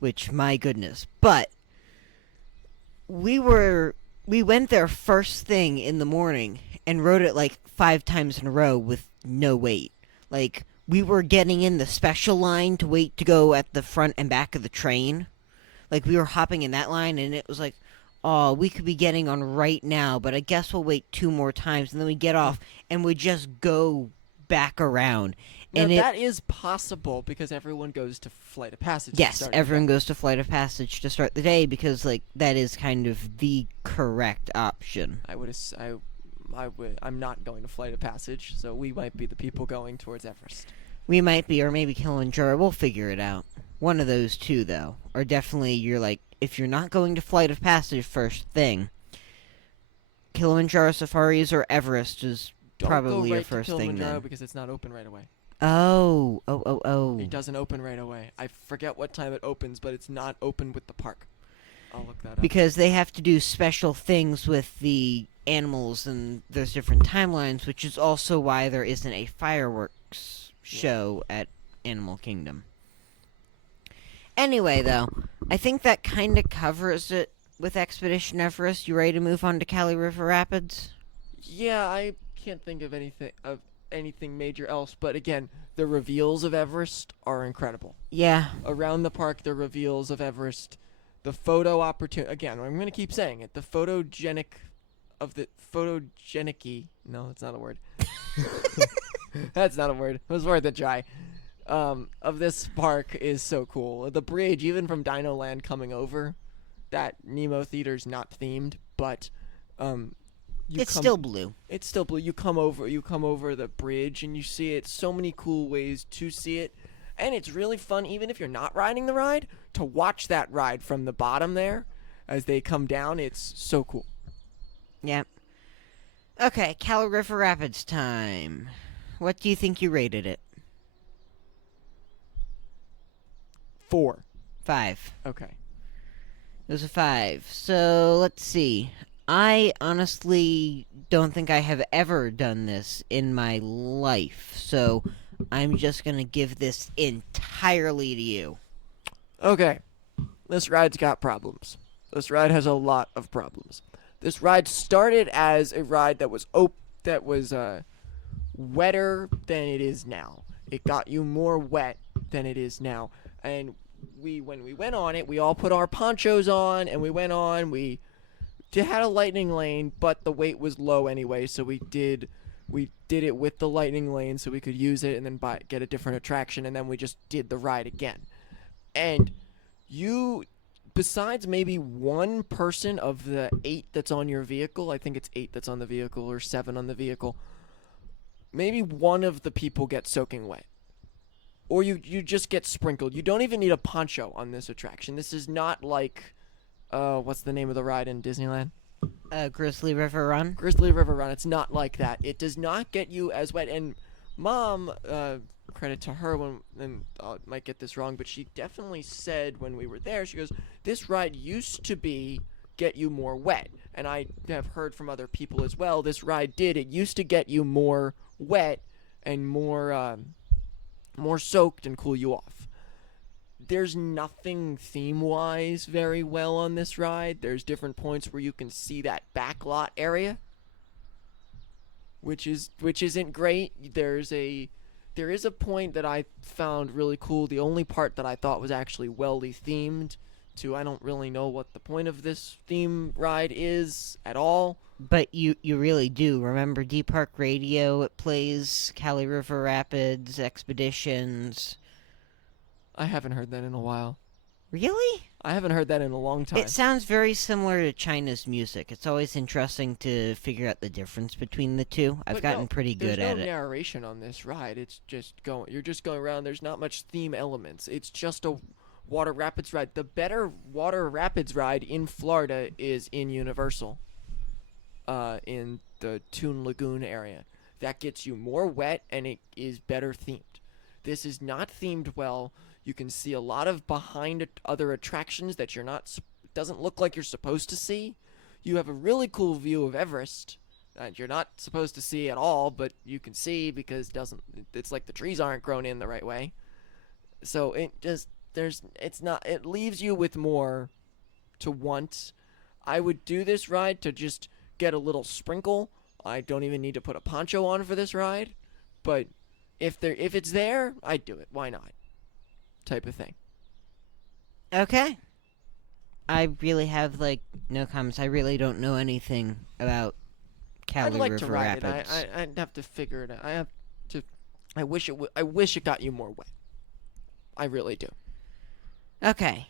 Which, my goodness. But we went there first thing in the morning and rode it like 5 times in a row with no wait. Like, we were getting in the special line to wait to go at the front and back of the train. Like, we were hopping in that line, and it was like, oh, we could be getting on right now, but I guess we'll wait 2 more times, and then we get off, and we just go back around. Now, And that is possible because everyone goes to Flight of Passage. to yes, start the everyone day. goes to Flight of Passage to start the day because like that is kind of the correct option. I'm not going to Flight of Passage, so we might be the people going towards Everest. We might be, or maybe Kilimanjaro. We'll figure it out. One of those two, though, or definitely you're like, if you're not going to Flight of Passage first thing, Kilimanjaro safaris or Everest is Don't probably go your right first to thing Kilimanjaro then. because it's not open right away. Oh. It doesn't open right away. I forget what time it opens, but it's not open with the park. I'll look that up. Because they have to do special things with the animals, and there's different timelines, which is also why there isn't a fireworks show at Animal Kingdom. Anyway, though, I think that kind of covers it with Expedition Everest. You ready to move on to Cali River Rapids? Yeah, I can't think of anything major else, but again, the reveals of Everest are incredible. Yeah. Around the park, the reveals of Everest, the photo opportunity. Again, I'm going to keep saying it. The photogenic. No, that's not a word. That's not a word. It was worth a try. Of this park is so cool. The bridge, even from Dino Land coming over, that Nemo Theater's not themed, but It's still blue. It's still blue. You come over the bridge and you see it. So many cool ways to see it. And it's really fun, even if you're not riding the ride, to watch that ride from the bottom there as they come down. It's so cool. Yeah. Okay, Cali River Rapids time. What do you think you rated it? 4. 5. Okay. It was a 5. So, let's see. I honestly don't think I have ever done this in my life. So, I'm just going to give this entirely to you. Okay. This ride's got problems. This ride has a lot of problems. This ride started as a ride that was wetter than it is now. It got you more wet than it is now. And when we went on it, we all put our ponchos on and we went on. We had a lightning lane, but the weight was low anyway, so we did it with the lightning lane so we could use it and then get a different attraction, and then we just did the ride again. And besides maybe one person of the 8 that's on your vehicle, I think it's 8 that's on the vehicle or 7 on the vehicle, maybe one of the people gets soaking wet. Or you just get sprinkled. You don't even need a poncho on this attraction. This is not like, what's the name of the ride in Disneyland? Grizzly River Run? Grizzly River Run. It's not like that. It does not get you as wet. And Mom, credit to her, and I might get this wrong, but she definitely said when we were there, she goes, this ride used to be get you more wet. And I have heard from other people as well, this ride did. It used to get you more wet and more soaked and cool you off. There's nothing theme-wise very well on this ride. There's different points where you can see that backlot area, which isn't great. There is a point that I found really cool. The only part that I thought was actually welly themed to, I don't really know what the point of this theme ride is at all. But you really do. Remember Deep Park Radio? It plays Cali River Rapids, Expeditions. I haven't heard that in a while. Really? I haven't heard that in a long time. It sounds very similar to China's music. It's always interesting to figure out the difference between the two. I've gotten pretty good at There's it. no narration on this ride. It's just you're just going around. There's not much theme elements. It's just a water rapids ride. The better water rapids ride in Florida is in Universal. In the Toon Lagoon area. That gets you more wet and it is better themed. This is not themed well. You can see a lot of behind other attractions that doesn't look like you're supposed to see. You have a really cool view of Everest that you're not supposed to see at all, but you can see because it's like the trees aren't grown in the right way. So it leaves you with more to want. I would do this ride to just get a little sprinkle. I don't even need to put a poncho on for this ride, but if it's there, I'd do it. Why not? Type of thing. Okay. I really have, no comments. I really don't know anything about Cali I'd like River to ride Rapids. it. I'd have to figure it out. I wish it got you more wet. I really do. Okay.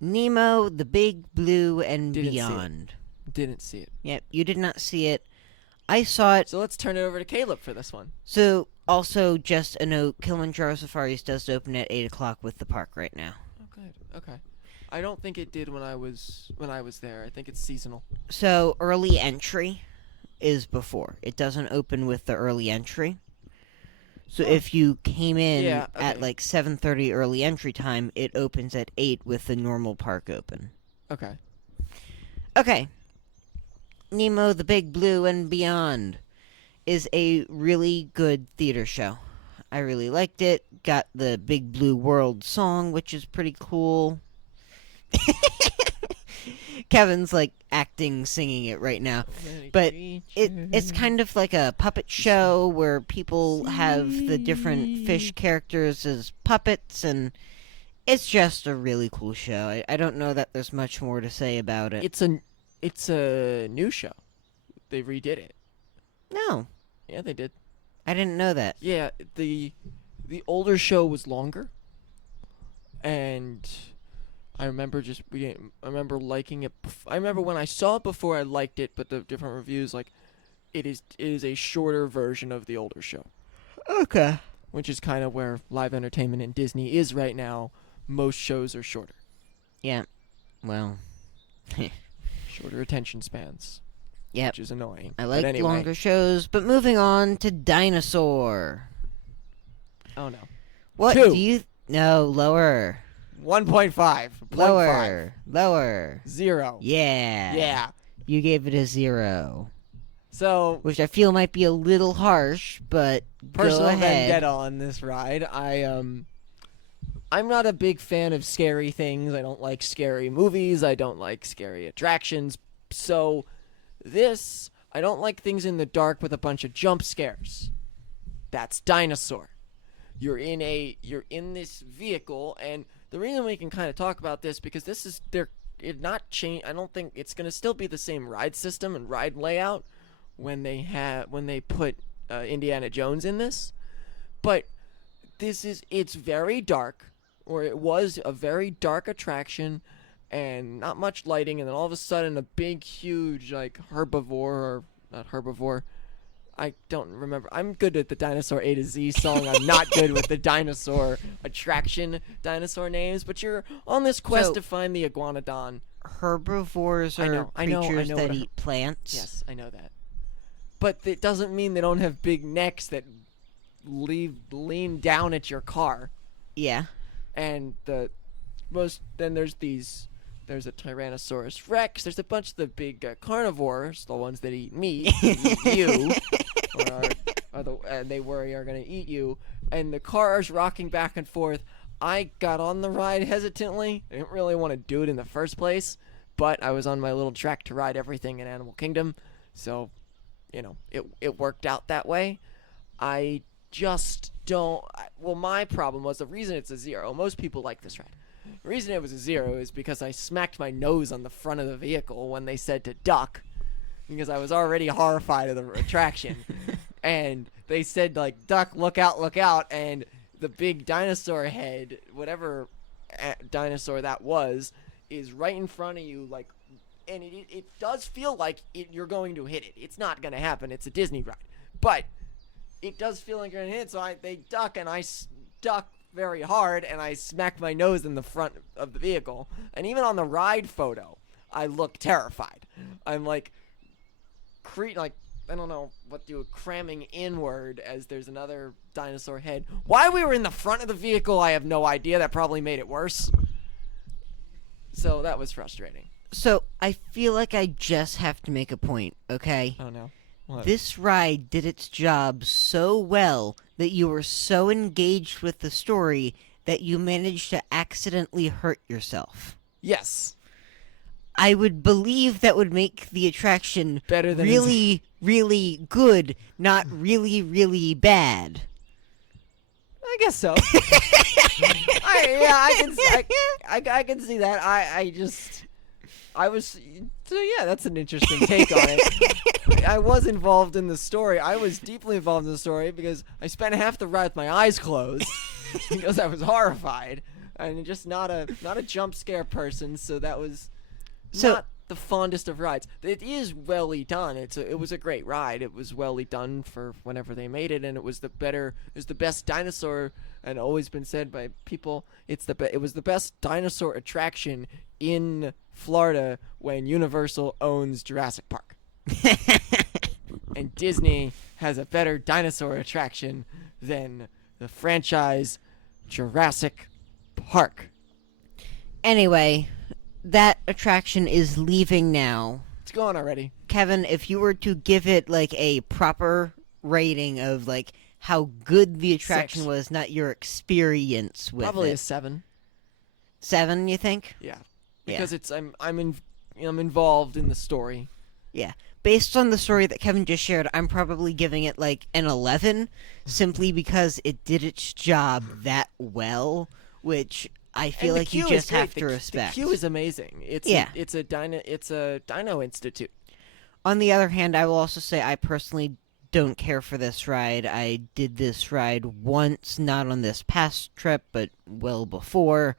Nemo, the Big Blue, and Didn't see it. Beyond. Didn't see it. Yep, you did not see it. I saw it. So let's turn it over to Caleb for this one. So, also, just a note, Kilimanjaro Safaris does open at 8 o'clock with the park right now. Oh, good. Okay. I don't think it did when I was there. I think it's seasonal. So, early entry is before. It doesn't open with the early entry. So Oh. if you came in Yeah, at okay. like 7:30 early entry time, it opens at 8 with the normal park open. Okay. Okay. Nemo, the Big Blue, and Beyond is a really good theater show. I really liked it. Got the Big Blue World song, which is pretty cool. Kevin's like acting, singing it right now. But it's kind of like a puppet show where people have the different fish characters as puppets, and it's just a really cool show. I don't know that there's much more to say about it. It's a new show. They redid it. No, Yeah, they did. I didn't know that. Yeah, the older show was longer, and I remember liking it. I remember when I saw it before, I liked it, but the different reviews, like, it is a shorter version of the older show, Okay. which is kind of where live entertainment in Disney is right now. Most shows are shorter, Yeah. Well, shorter attention spans. Yep. Which is annoying. I But like anyway. longer shows, but moving on to Dinosaur. Oh no. What 2. do you... No, lower. 1.5. Lower. Lower. 0. Yeah. Yeah. You gave it a 0. So Which I feel might be a little harsh, but personal go ahead. vendetta on this ride. I'm not a big fan of scary things. I don't like scary movies. I don't like scary attractions. So I don't like things in the dark with a bunch of jump scares. That's Dinosaur. You're in this vehicle, and the reason we can kind of talk about this because this is it not change. I don't think it's gonna still be the same ride system and ride layout when they put Indiana Jones in this, but it's very dark, or it was a very dark attraction, and not much lighting, and then all of a sudden a big huge like herbivore, or not herbivore, I don't remember. I'm good at the Dinosaur A to Z song. I'm not good with the dinosaur attraction dinosaur names, but you're on this quest So- to find the iguanodon. Herbivores are I know creatures what that a eat plants. Yes, I know that. But it doesn't mean they don't have big necks that lean down at your car. Yeah. And there's a Tyrannosaurus Rex. There's a bunch of the big carnivores, the ones that eat meat, eat you, and they worry are going to eat you. And the car is rocking back and forth. I got on the ride hesitantly. I didn't really want to do it in the first place, but I was on my little track to ride everything in Animal Kingdom, so it worked out that way. I just don't. Well, my problem was the reason it's a 0. Most people like this ride. The reason it was a 0 is because I smacked my nose on the front of the vehicle when they said to duck, because I was already horrified of the attraction, and they said like duck, look out, and the big dinosaur head, whatever dinosaur that was, is right in front of you, like, and it does feel like you're going to hit it. It's not going to happen. It's a Disney ride, but it does feel like you're going to hit it. So they duck, and I duck very hard, and I smacked my nose in the front of the vehicle. And even on the ride photo, I look terrified. I'm like, I don't know what to do, cramming inward as there's another dinosaur head. Why we were in the front of the vehicle, I have no idea. That probably made it worse. So that was frustrating. So, I feel like I just have to make a point, okay? Oh no. What? This ride did its job so well that you were so engaged with the story that you managed to accidentally hurt yourself. Yes. I would believe that would make the attraction Better than really, really good, not really, really bad. I guess so. I can see that. I was. So yeah, that's an interesting take on it. I was involved in the story. I was deeply involved in the story because I spent half the ride with my eyes closed because I was horrified and just not a jump scare person. So that was So- not the fondest of rides. It is welly done. It was a great ride. It was welly done for whenever they made it, and it was the best dinosaur, and always been said by people. It was the best dinosaur attraction in Florida when Universal owns Jurassic Park, and Disney has a better dinosaur attraction than the franchise Jurassic Park. Anyway, that attraction is leaving now. It's gone already. Kevin, if you were to give it like a proper rating of like how good the attraction 6. was, not your experience with Probably it. a 7. 7, you think? Yeah, Yeah. because I'm involved in the story. Based on the story that Kevin just shared, I'm probably giving it like an 11, simply because it did its job that well, which I feel And the like you queue is just great. have to The respect. queue is amazing. It's Yeah. it's a Dino Institute. On the other hand, I will also say I personally don't care for this ride. I did this ride once, not on this past trip, but well before.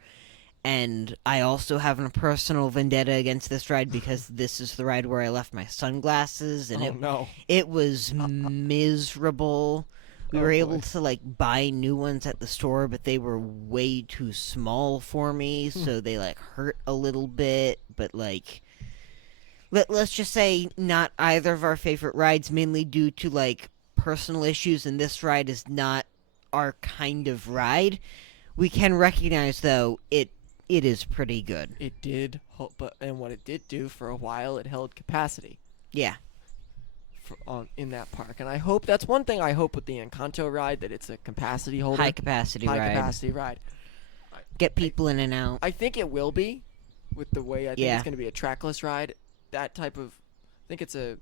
And I also have a personal vendetta against this ride because this is the ride where I left my sunglasses, and Oh no! it was miserable. We Oh, were boy. able to like buy new ones at the store, but they were way too small for me, so they like hurt a little bit. But like, let's just say not either of our favorite rides, mainly due to like personal issues, and this ride is not our kind of ride. We can recognize though it is pretty good. It did, and what it did do for a while, it held capacity Yeah. in that park. And I hope that's one thing I hope with the Encanto ride, that it's a capacity holder, High capacity high ride. capacity ride. Get people in and out. I think it will be, with the way I think Yeah. it's going to be a trackless ride. That type of, I think it's it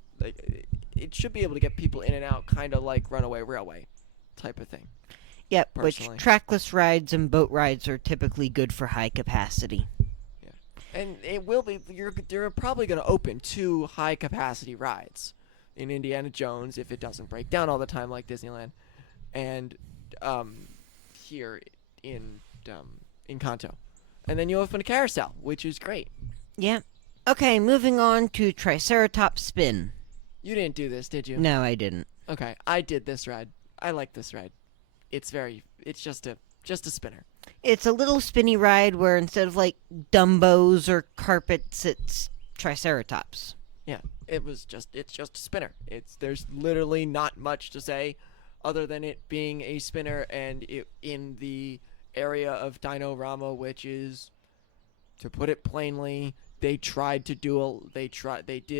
should be able to get people in and out, kind of like Runaway Railway, type of thing. Yep, which personally. trackless rides and boat rides are typically good for high capacity. And it will be. You're probably going to open 2 high capacity rides in Indiana Jones if it doesn't break down all the time like Disneyland, and here in Encanto, and then you open a carousel, which is great. Yeah. Okay, moving on to Triceratops Spin. You didn't do this, did you? No, I didn't. Okay, I did this ride. I like this ride. It's just a spinner. It's a little spinny ride where instead of like Dumbos or carpets, it's Triceratops. Yeah, it's just a spinner. There's literally not much to say other than it being a spinner, and it in the area of Dino-Rama, which is, to put it plainly, they did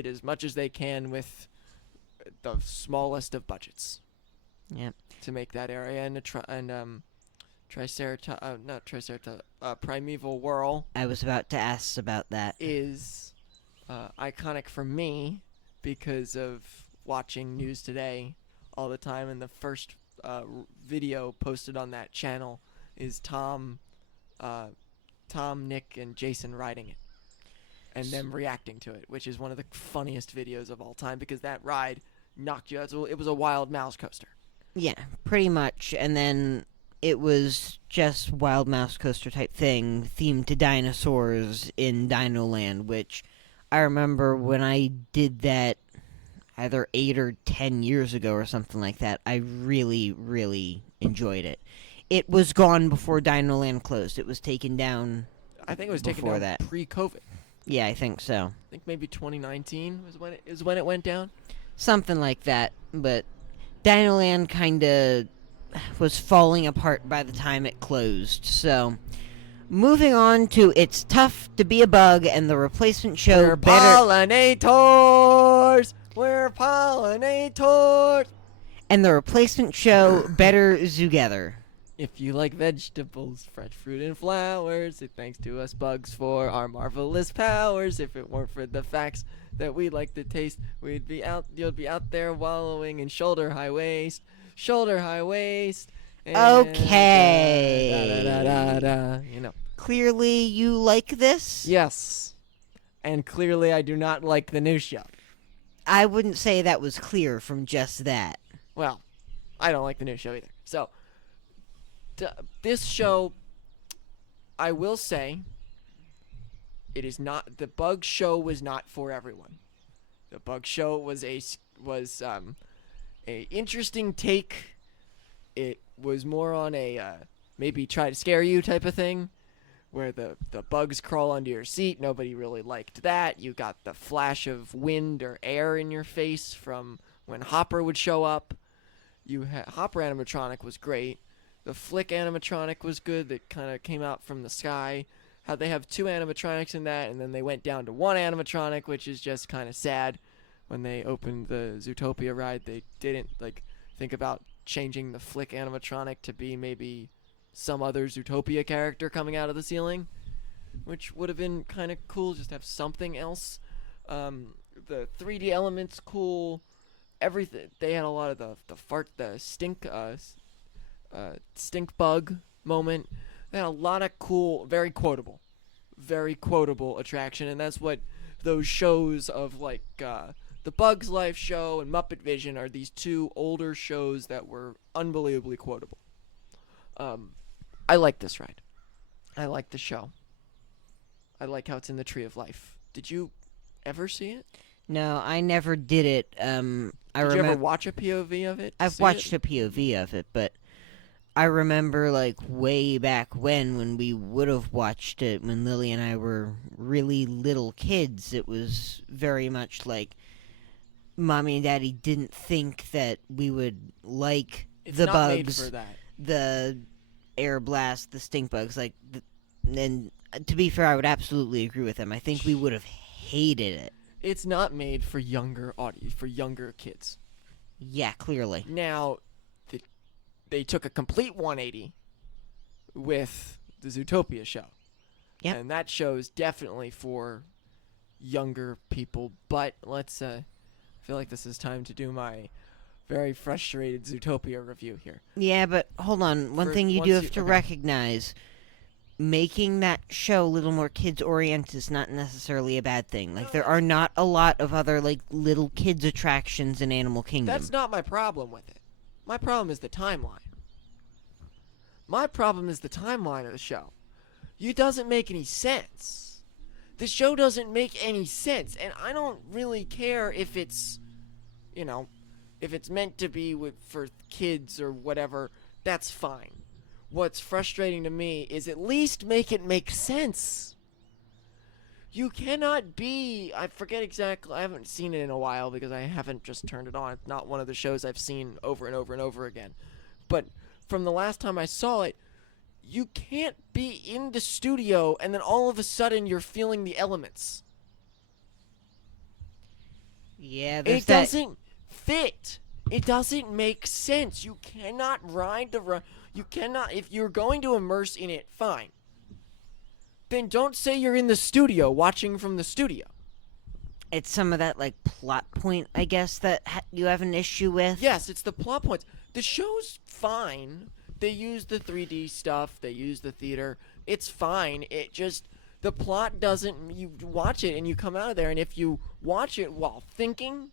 as much as they can with the smallest of budgets. Yep. To make that area, and Primeval Whirl I was about to ask about that. is iconic for me because of watching News Today all the time, and the first video posted on that channel is Tom, Nick, and Jason riding it, and them reacting to it, which is one of the funniest videos of all time because that ride knocked you out. So it was a wild mouse coaster. Yeah, pretty much. And then it was just Wild Mouse Coaster type thing, themed to dinosaurs in Dino Land, which I remember when I did that either 8 or 10 years ago or something like that. I really, really enjoyed it. It was gone before Dino Land closed. It was taken down. I think it was taken Before down that. pre-COVID. Yeah, I think so. I think maybe 2019 was when it went down. Something like that. But Dino Land kind of was falling apart by the time it closed. So, moving on to It's Tough to Be a Bug and the replacement show We're pollinators. We're pollinators. and the replacement show Better Together. If you like vegetables, fresh fruit, and flowers, it thanks to us bugs for our marvelous powers. If it weren't for the facts that we like to taste, you'd be out there wallowing in shoulder high waist. And Okay. da, da, da, da, da, you know. Clearly, you like this. Yes. And clearly I do not like the new show. I wouldn't say that was clear from just that. Well, I don't like the new show either. So, this show, I will say, it is not, the Bug Show was not for everyone. The Bug Show was a interesting take. It was more on a maybe try to scare you type of thing, where the bugs crawl under your seat. Nobody really liked that. You got the flash of wind or air in your face from when Hopper would show up. Hopper animatronic was great. The Flick animatronic was good. That kind of came out from the sky. How they have 2 animatronics in that, and then they went down to 1 animatronic, which is just kind of sad. When they opened the Zootopia ride, they didn't think about changing the Flick animatronic to be maybe some other Zootopia character coming out of the ceiling, which would have been kind of cool. Just have something else. The 3D elements cool. Everything. They had a lot of the stink bug moment. They had a lot of cool, very quotable attraction, and that's what those shows of the Bugs Life show and Muppet Vision are. These 2 older shows that were unbelievably quotable. I like this ride. I like the show. I like how it's in the Tree of Life. Did you ever see it? No, I never did it. Did you ever watch a POV of it? I've watched a POV of it, but I remember way back when we would have watched it when Lily and I were really little kids. It was very much like Mommy and Daddy didn't think that we would like It's the not bugs, made for that. the air blast, the stink bugs. And to be fair, I would absolutely agree with them. I think we would have hated it. It's not made for younger kids. Yeah, clearly. Now, they took a complete 180 with the Zootopia show. Yep. And that show is definitely for younger people. But I feel like this is time to do my very frustrated Zootopia review here. Yeah, but hold on. One thing you do have to recognize, making that show a little more kids-oriented is not necessarily a bad thing. There are not a lot of other, little kids' attractions in Animal Kingdom. That's not my problem with it. My problem is the timeline. My problem is the timeline of the show. It doesn't make any sense. The show doesn't make any sense, and I don't really care if it's, if it's meant to be for kids or whatever. That's fine. What's frustrating to me is at least make it make sense. You cannot be... I forget exactly... I haven't seen it in a while because I haven't just turned it on. It's not one of the shows I've seen over and over and over again. But from the last time I saw it, you can't be in the studio and then all of a sudden you're feeling the elements. Yeah, it doesn't fit. It doesn't make sense. You cannot ride the ride. You cannot... If you're going to immerse in it, fine. Then don't say you're in the studio watching from the studio. It's some of that plot point, I guess, that you have an issue with. Yes, it's the plot points. The show's fine. They use the 3D stuff. They use the theater. It's fine. It just... The plot doesn't... You watch it and you come out of there, and if you watch it while thinking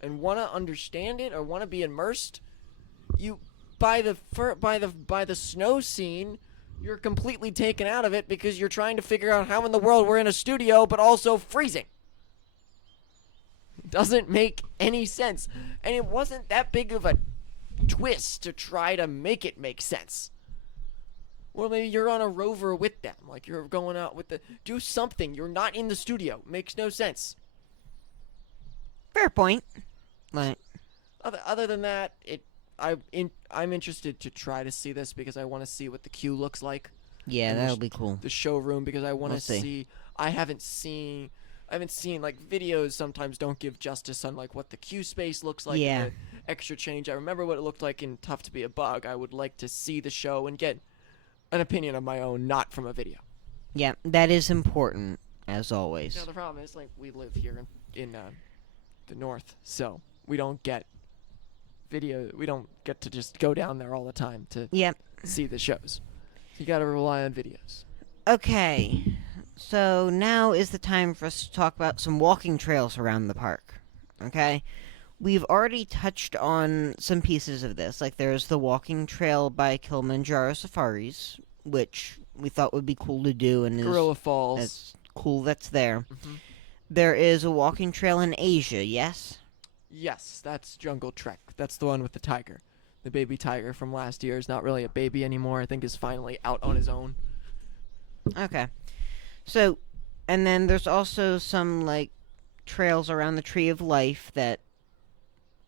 and want to understand it or want to be immersed, you... By the snow scene... You're completely taken out of it because you're trying to figure out how in the world we're in a studio but also freezing. It doesn't make any sense. And it wasn't that big of a twist to try to make it make sense. Well, maybe you're on a rover with them. You're going out with do something. You're not in the studio. Makes no sense. Fair point. Other than that, I'm interested to try to see this because I want to see what the queue looks like. Yeah, that'll be cool. The showroom, because I want to see. I haven't seen videos sometimes don't give justice on what the queue space looks like. Yeah. And the extra change. I remember what it looked like in Tough to Be a Bug. I would like to see the show and get an opinion of my own, not from a video. Yeah, that is important, as always. Now the problem is we live here in the north, so we don't get video. We don't get to just go down there all the time to see the shows. You gotta rely on videos. Okay, So now is the time for us to talk about some walking trails around the park. Okay? We've already touched on some pieces of this. Like there's the walking trail by Kilimanjaro Safaris, which we thought would be cool to do and Gorilla Falls. is cool that's there. Mhm. There is a walking trail in Asia, yes? Yes, that's Jungle Trek. That's the one with the tiger. The baby tiger from last year is not really a baby anymore. I think is finally out on his own. Okay. So, and then there's also some, like, trails around the Tree of Life that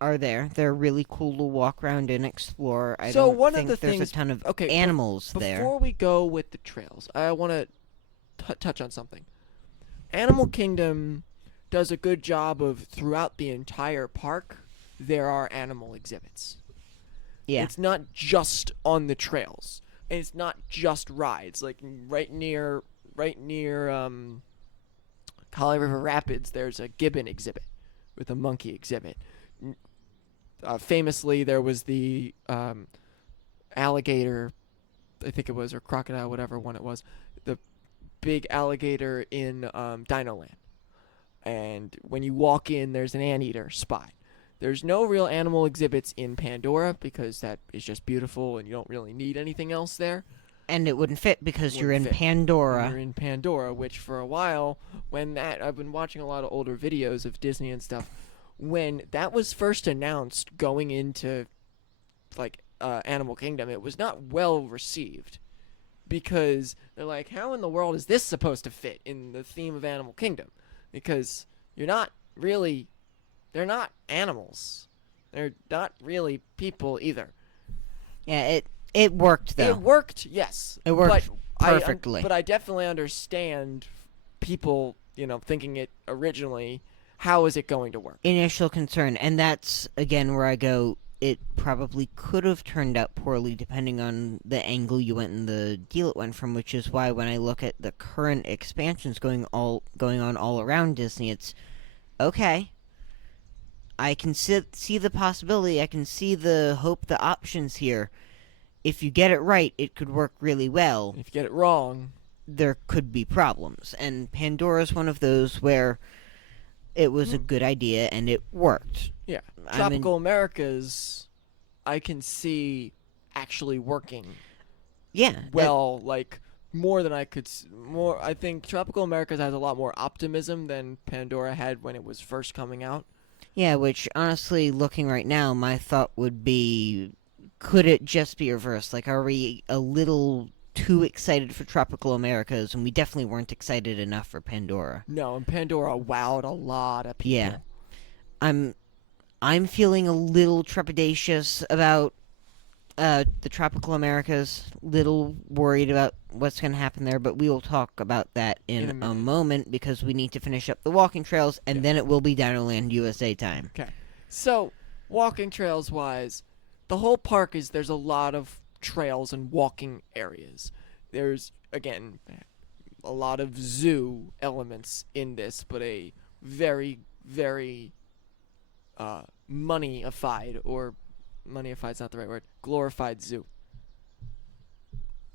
are there. They're really cool to walk around and explore. I So don't one of think the there's things- a ton of okay, animals there. Before we go with the trails, I want to touch on something. Animal Kingdom does a good job of throughout the entire park. There are animal exhibits. Yeah. It's not just on the trails, and it's not just rides. Like right near Kali River Rapids, there's a gibbon exhibit with a monkey exhibit. Famously, there was the alligator, I think it was, or crocodile, whatever one it was, the big alligator in Dinoland. And when you walk in, there's an anteater spot. There's no real animal exhibits in Pandora because that is just beautiful and you don't really need anything else there. And it wouldn't fit because you're in Wouldn't fit. Pandora. You're in Pandora, which for a while, I've been watching a lot of older videos of Disney and stuff. When that was first announced going into like Animal Kingdom, it was not well received because they're like, how in the world is this supposed to fit in the theme of Animal Kingdom? Because they're not animals. They're not really people either. Yeah, it worked, though. It worked, yes. It worked but perfectly. But I definitely understand people, thinking it originally. How is it going to work? Initial concern. And that's, again, where I go, it probably could have turned out poorly depending on the angle you went and the deal it went from, which is why when I look at the current expansions going on all around Disney, it's okay. I can see the possibility. I can see the hope, the options here. If you get it right, it could work really well. If you get it wrong, there could be problems. And Pandora's one of those where it was a good idea and it worked. yeah. Tropical Americas, I can see actually working Yeah. well, like more than I could. More, I think Tropical Americas has a lot more optimism than Pandora had when it was first coming out. Yeah, which honestly, looking right now, my thought would be, could it just be reversed? Like, are we a little too excited for Tropical Americas, and we definitely weren't excited enough for Pandora? No, and Pandora wowed a lot of people. Yeah. I'm feeling a little trepidatious about the Tropical Americas, little worried about what's going to happen there, but we will talk about that in In a a minute. moment because we need to finish up the walking trails, and Yeah. then it will be Dinoland USA time. So, walking trails wise, the whole park there's a lot of trails and walking areas. There's, again, a lot of zoo elements in this, but a very, very money-ified, or money-ified's not the right word, glorified zoo.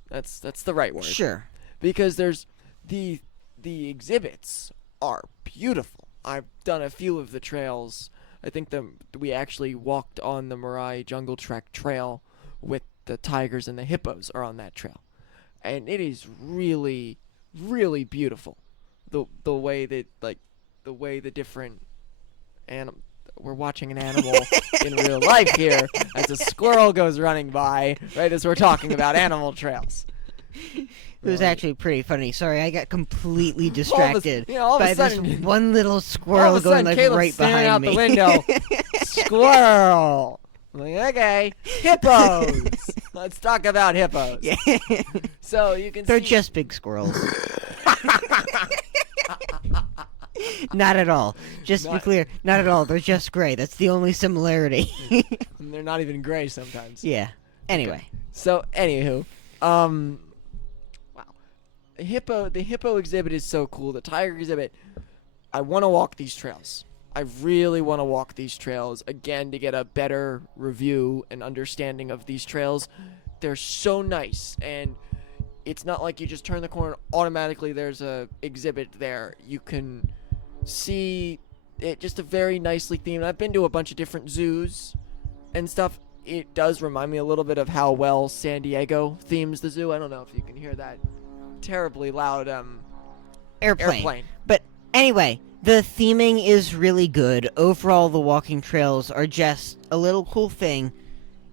That's the right word. Sure. Because there's the exhibits are beautiful. I've done a few of the trails. I think we actually walked on the Mirai Jungle Trek trail with the tigers and the hippos are on that trail. And it is really, really beautiful. The way that the different we're watching an animal in real life here as a squirrel goes running by right as we're talking about animal trails. It was actually pretty funny. Sorry, I got completely All of distracted a by sudden, this one little all squirrel of a going sudden like Caleb's right staring behind out me. the window. Squirrel. I'm like, okay, hippos. Let's talk about hippos. Yeah. So you can They're see just big squirrels. Not at all. Just to be Not- clear, not at all. They're just gray. That's the only similarity. and they're not even gray sometimes. Yeah. Anyway. So anywho, wow. The hippo exhibit is so cool. The tiger exhibit. I want to walk these trails. I really want to walk these trails again to get a better review and understanding of these trails. They're so nice, and it's not like you just turn the corner, automatically there's a exhibit there. You can see it, just a very nicely themed. I've been to a bunch of different zoos and stuff. It does remind me a little bit of how well San Diego themes the zoo. I don't know if you can hear that terribly loud airplane. But anyway, the theming is really good. Overall, the walking trails are just a little cool thing.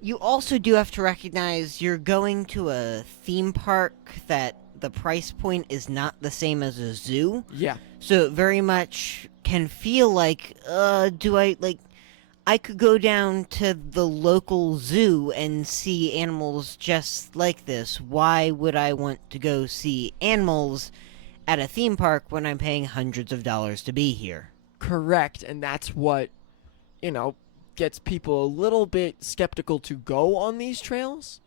You also do have to recognize you're going to a theme park that the price point is not the same as a zoo. Yeah. So it very much can feel like, I could go down to the local zoo and see animals just like this. Why would I want to go see animals at a theme park when I'm paying hundreds of dollars to be here? Correct, and that's what, gets people a little bit skeptical to go on these trails.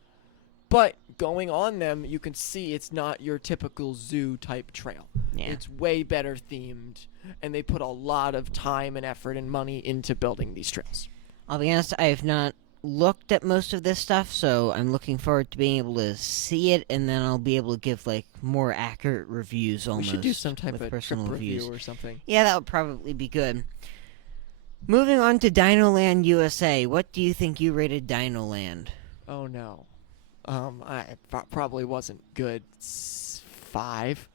But going on them, you can see it's not your typical zoo type trail. Yeah. It's way better themed, and they put a lot of time and effort and money into building these trails. I'll be honest, I have not looked at most of this stuff, so I'm looking forward to being able to see it, and then I'll be able to give more accurate reviews almost. We should do some type with of personal trip reviews. review or something. Yeah, that would probably be good. Moving on to Dinoland USA, what do you think you rated Dinoland? Oh no, probably wasn't good. 5.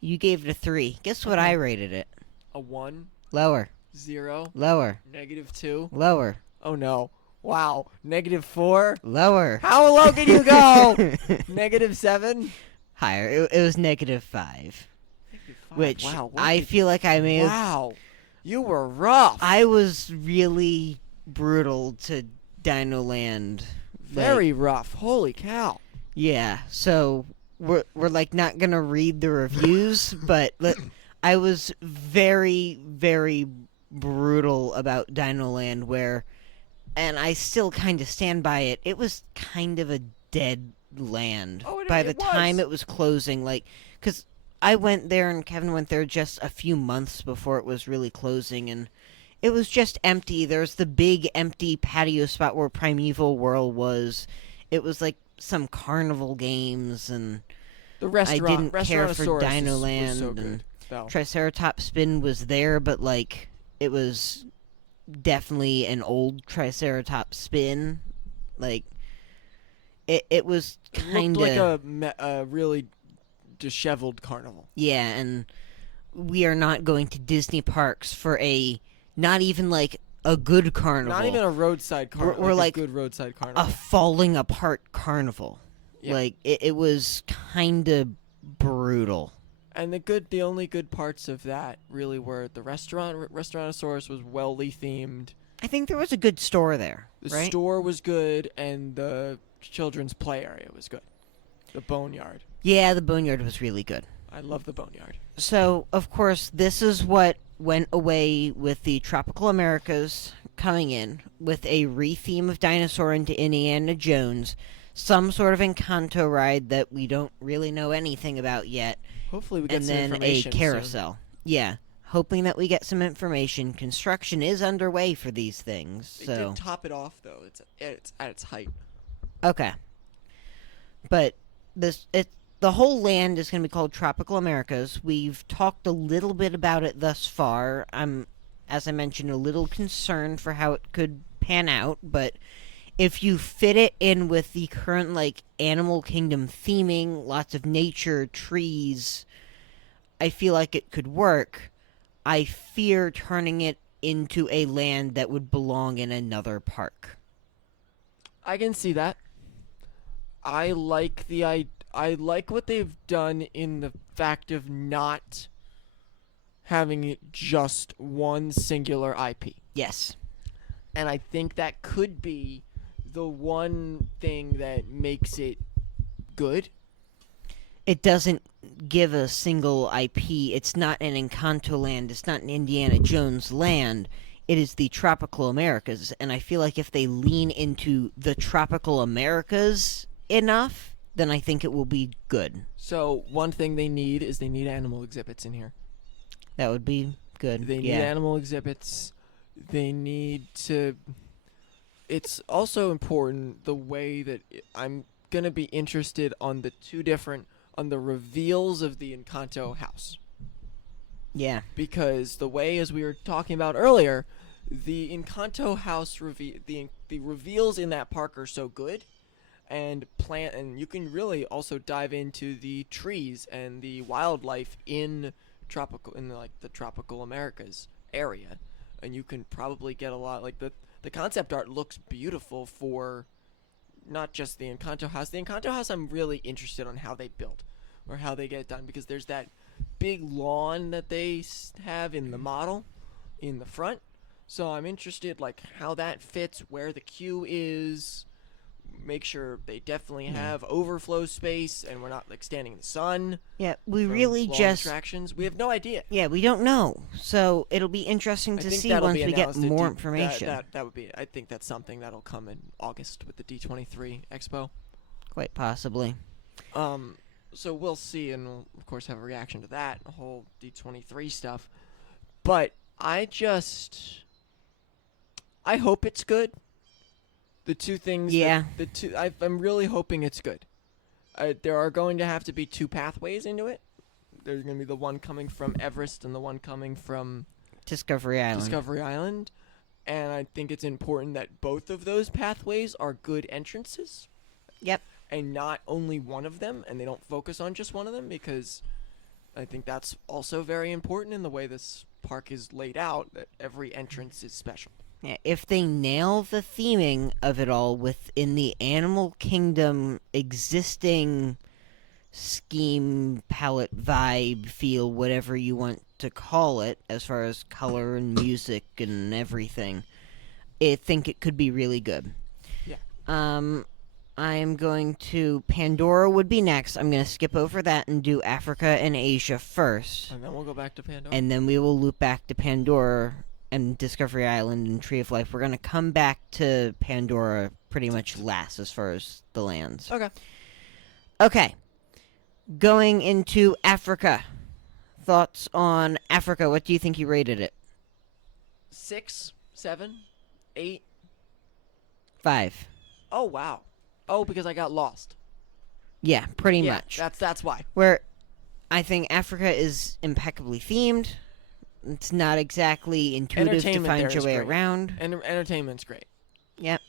You gave it a 3. Guess what I rated it? A 1. Lower. 0. Lower. -2. Lower. Oh no. Wow. -4. Lower. How low can you go? -7. Higher. It was -5. Which wow, I feel like I may have. Wow. You were rough. I was really brutal to Dinoland. Very rough. Holy cow. Yeah, so we're not gonna read the reviews, but I was very, very brutal about Dinoland, and I still kind of stand by it. It was kind of a dead land by the time it was closing. Because I went there and Kevin went there just a few months before it was really closing, and it was just empty. There's the big empty patio spot where Primeval World was. It was like some carnival games, and the restaurant. I didn't care for Dinoland. Was so and good, though. Triceratops Spin was there, but it was definitely an old Triceratops Spin. It was kind Looked of like a really disheveled carnival. Yeah, and we are not going to Disney parks for not even a good carnival. Not even a roadside carnival. We're a good roadside carnival. A falling apart carnival. Yeah. It was kind of brutal. And the only good parts of that really were the restaurant. Restaurantosaurus was welly themed. I think there was a good store there. The right? store was good, and the children's play area was good. The boneyard. Yeah, the boneyard was really good. I love the boneyard. So, of course, this is what went away with the Tropical Americas coming in with a re-theme of dinosaur into Indiana Jones, some sort of Encanto ride that we don't really know anything about yet, Hopefully we get and some then a information carousel. soon. Yeah, hoping that we get some information. Construction is underway for these things, They so did top it off, though. It's at its height. okay. But the whole land is going to be called Tropical Americas. We've talked a little bit about it thus far. I'm, as I mentioned, a little concerned for how it could pan out, but if you fit it in with the current, Animal Kingdom theming, lots of nature, trees, I feel like it could work. I fear turning it into a land that would belong in another park. I can see that. I like what they've done in the fact of not having it just one singular IP. Yes. And I think that could be the one thing that makes it good. It doesn't give a single IP. It's not an Encanto land. It's not an Indiana Jones land. It is the Tropical Americas. And I feel like if they lean into the Tropical Americas enough, then I think it will be good. So one thing they need animal exhibits in here. That would be good. They need animal exhibits. They need to... It's also important the way that I'm gonna be interested on the reveals of the Encanto house. Yeah. Because the way, as we were talking about earlier, the Encanto house the reveals in that park are so good, and you can really also dive into the trees and the wildlife in the tropical Americas area, and you can probably get a lot, like the concept art looks beautiful for not just the Encanto house. The Encanto house, I'm really interested on how they build or how they get it done, because there's that big lawn that they have in the model in the front. So I'm interested, like, how that fits, where the queue is, make sure they definitely have overflow space and we're not, like, standing in the sun. Yeah, we from really long just... attractions. We have no idea. Yeah, we don't know. So it'll be interesting I to think see that'll once be we get announced at more D- information. That would be. I think that's something that'll come in August with the D23 Expo. Quite possibly. So we'll see, and we'll of course have a reaction to that the whole D23 stuff. But I hope it's good. The two things. Yeah. I'm really hoping it's good. There are going to have to be two pathways into it. There's going to be the one coming from Everest and the one coming from Discovery Island. Discovery Island. And I think it's important that both of those pathways are good entrances. Yep. And not only one of them, and they don't focus on just one of them, because I think that's also very important in the way this park is laid out, that every entrance is special. Yeah, if they nail the theming of it all within the Animal Kingdom existing scheme, palette, vibe, feel, whatever you want to call it, as far as color and music and everything, I think it could be really good. Yeah. I'm going to... Pandora would be next. I'm going to skip over that and do Africa and Asia first. And then we'll go back to Pandora. And then we will loop back to Pandora and Discovery Island and Tree of Life. We're going to come back to Pandora pretty much last as far as the lands. Okay. Okay. Going into Africa. Thoughts on Africa? What do you think you rated it? 6, 7, 8. 5. Oh, wow. Oh, because I got lost. Yeah, pretty much. That's why. Where I think Africa is impeccably themed. It's not exactly intuitive to Entertainment find there your is way great. around. And entertainment's great. Yep.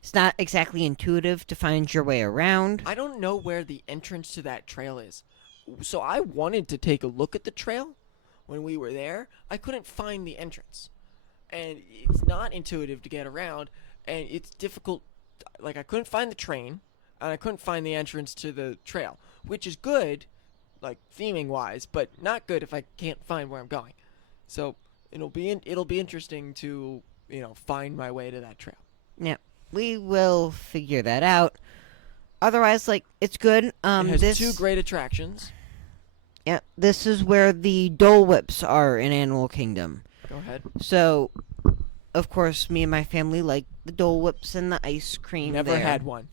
It's not exactly intuitive to find your way around. I don't know where the entrance to that trail is. So I wanted to take a look at the trail when we were there. I couldn't find the entrance. And it's not intuitive to get around, and it's difficult. Like, I couldn't find the train, and I couldn't find the entrance to the trail, which is good, like, theming-wise, but not good if I can't find where I'm going. So it'll be interesting to, find my way to that trail. Yeah, we will figure that out. Otherwise, like, it's good. It has this 2 great attractions. Yeah, this is where the Dole Whips are in Animal Kingdom. Go ahead. So, of course, me and my family like the Dole Whips and the ice cream. Never there. had one.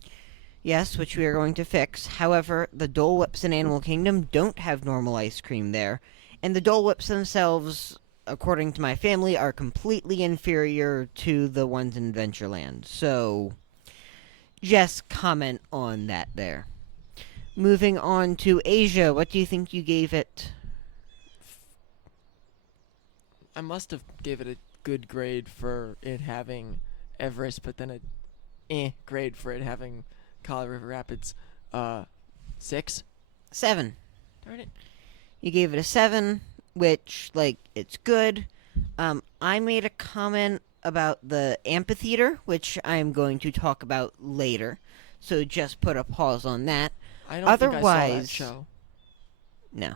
Yes, which we are going to fix. However, the Dole Whips in Animal Kingdom don't have normal ice cream there. And the Dole Whips themselves, according to my family, are completely inferior to the ones in Adventureland. So, just comment on that there. Moving on to Asia, what do you think you gave it? I must have gave it a good grade for it having Everest, but then a grade for it having Colorado River Rapids. 6. 7. Darn it. You gave it a 7, which, like, it's good. I made a comment about the amphitheater, which I'm going to talk about later. So just put a pause on that. I don't think I saw that Otherwise- show. No.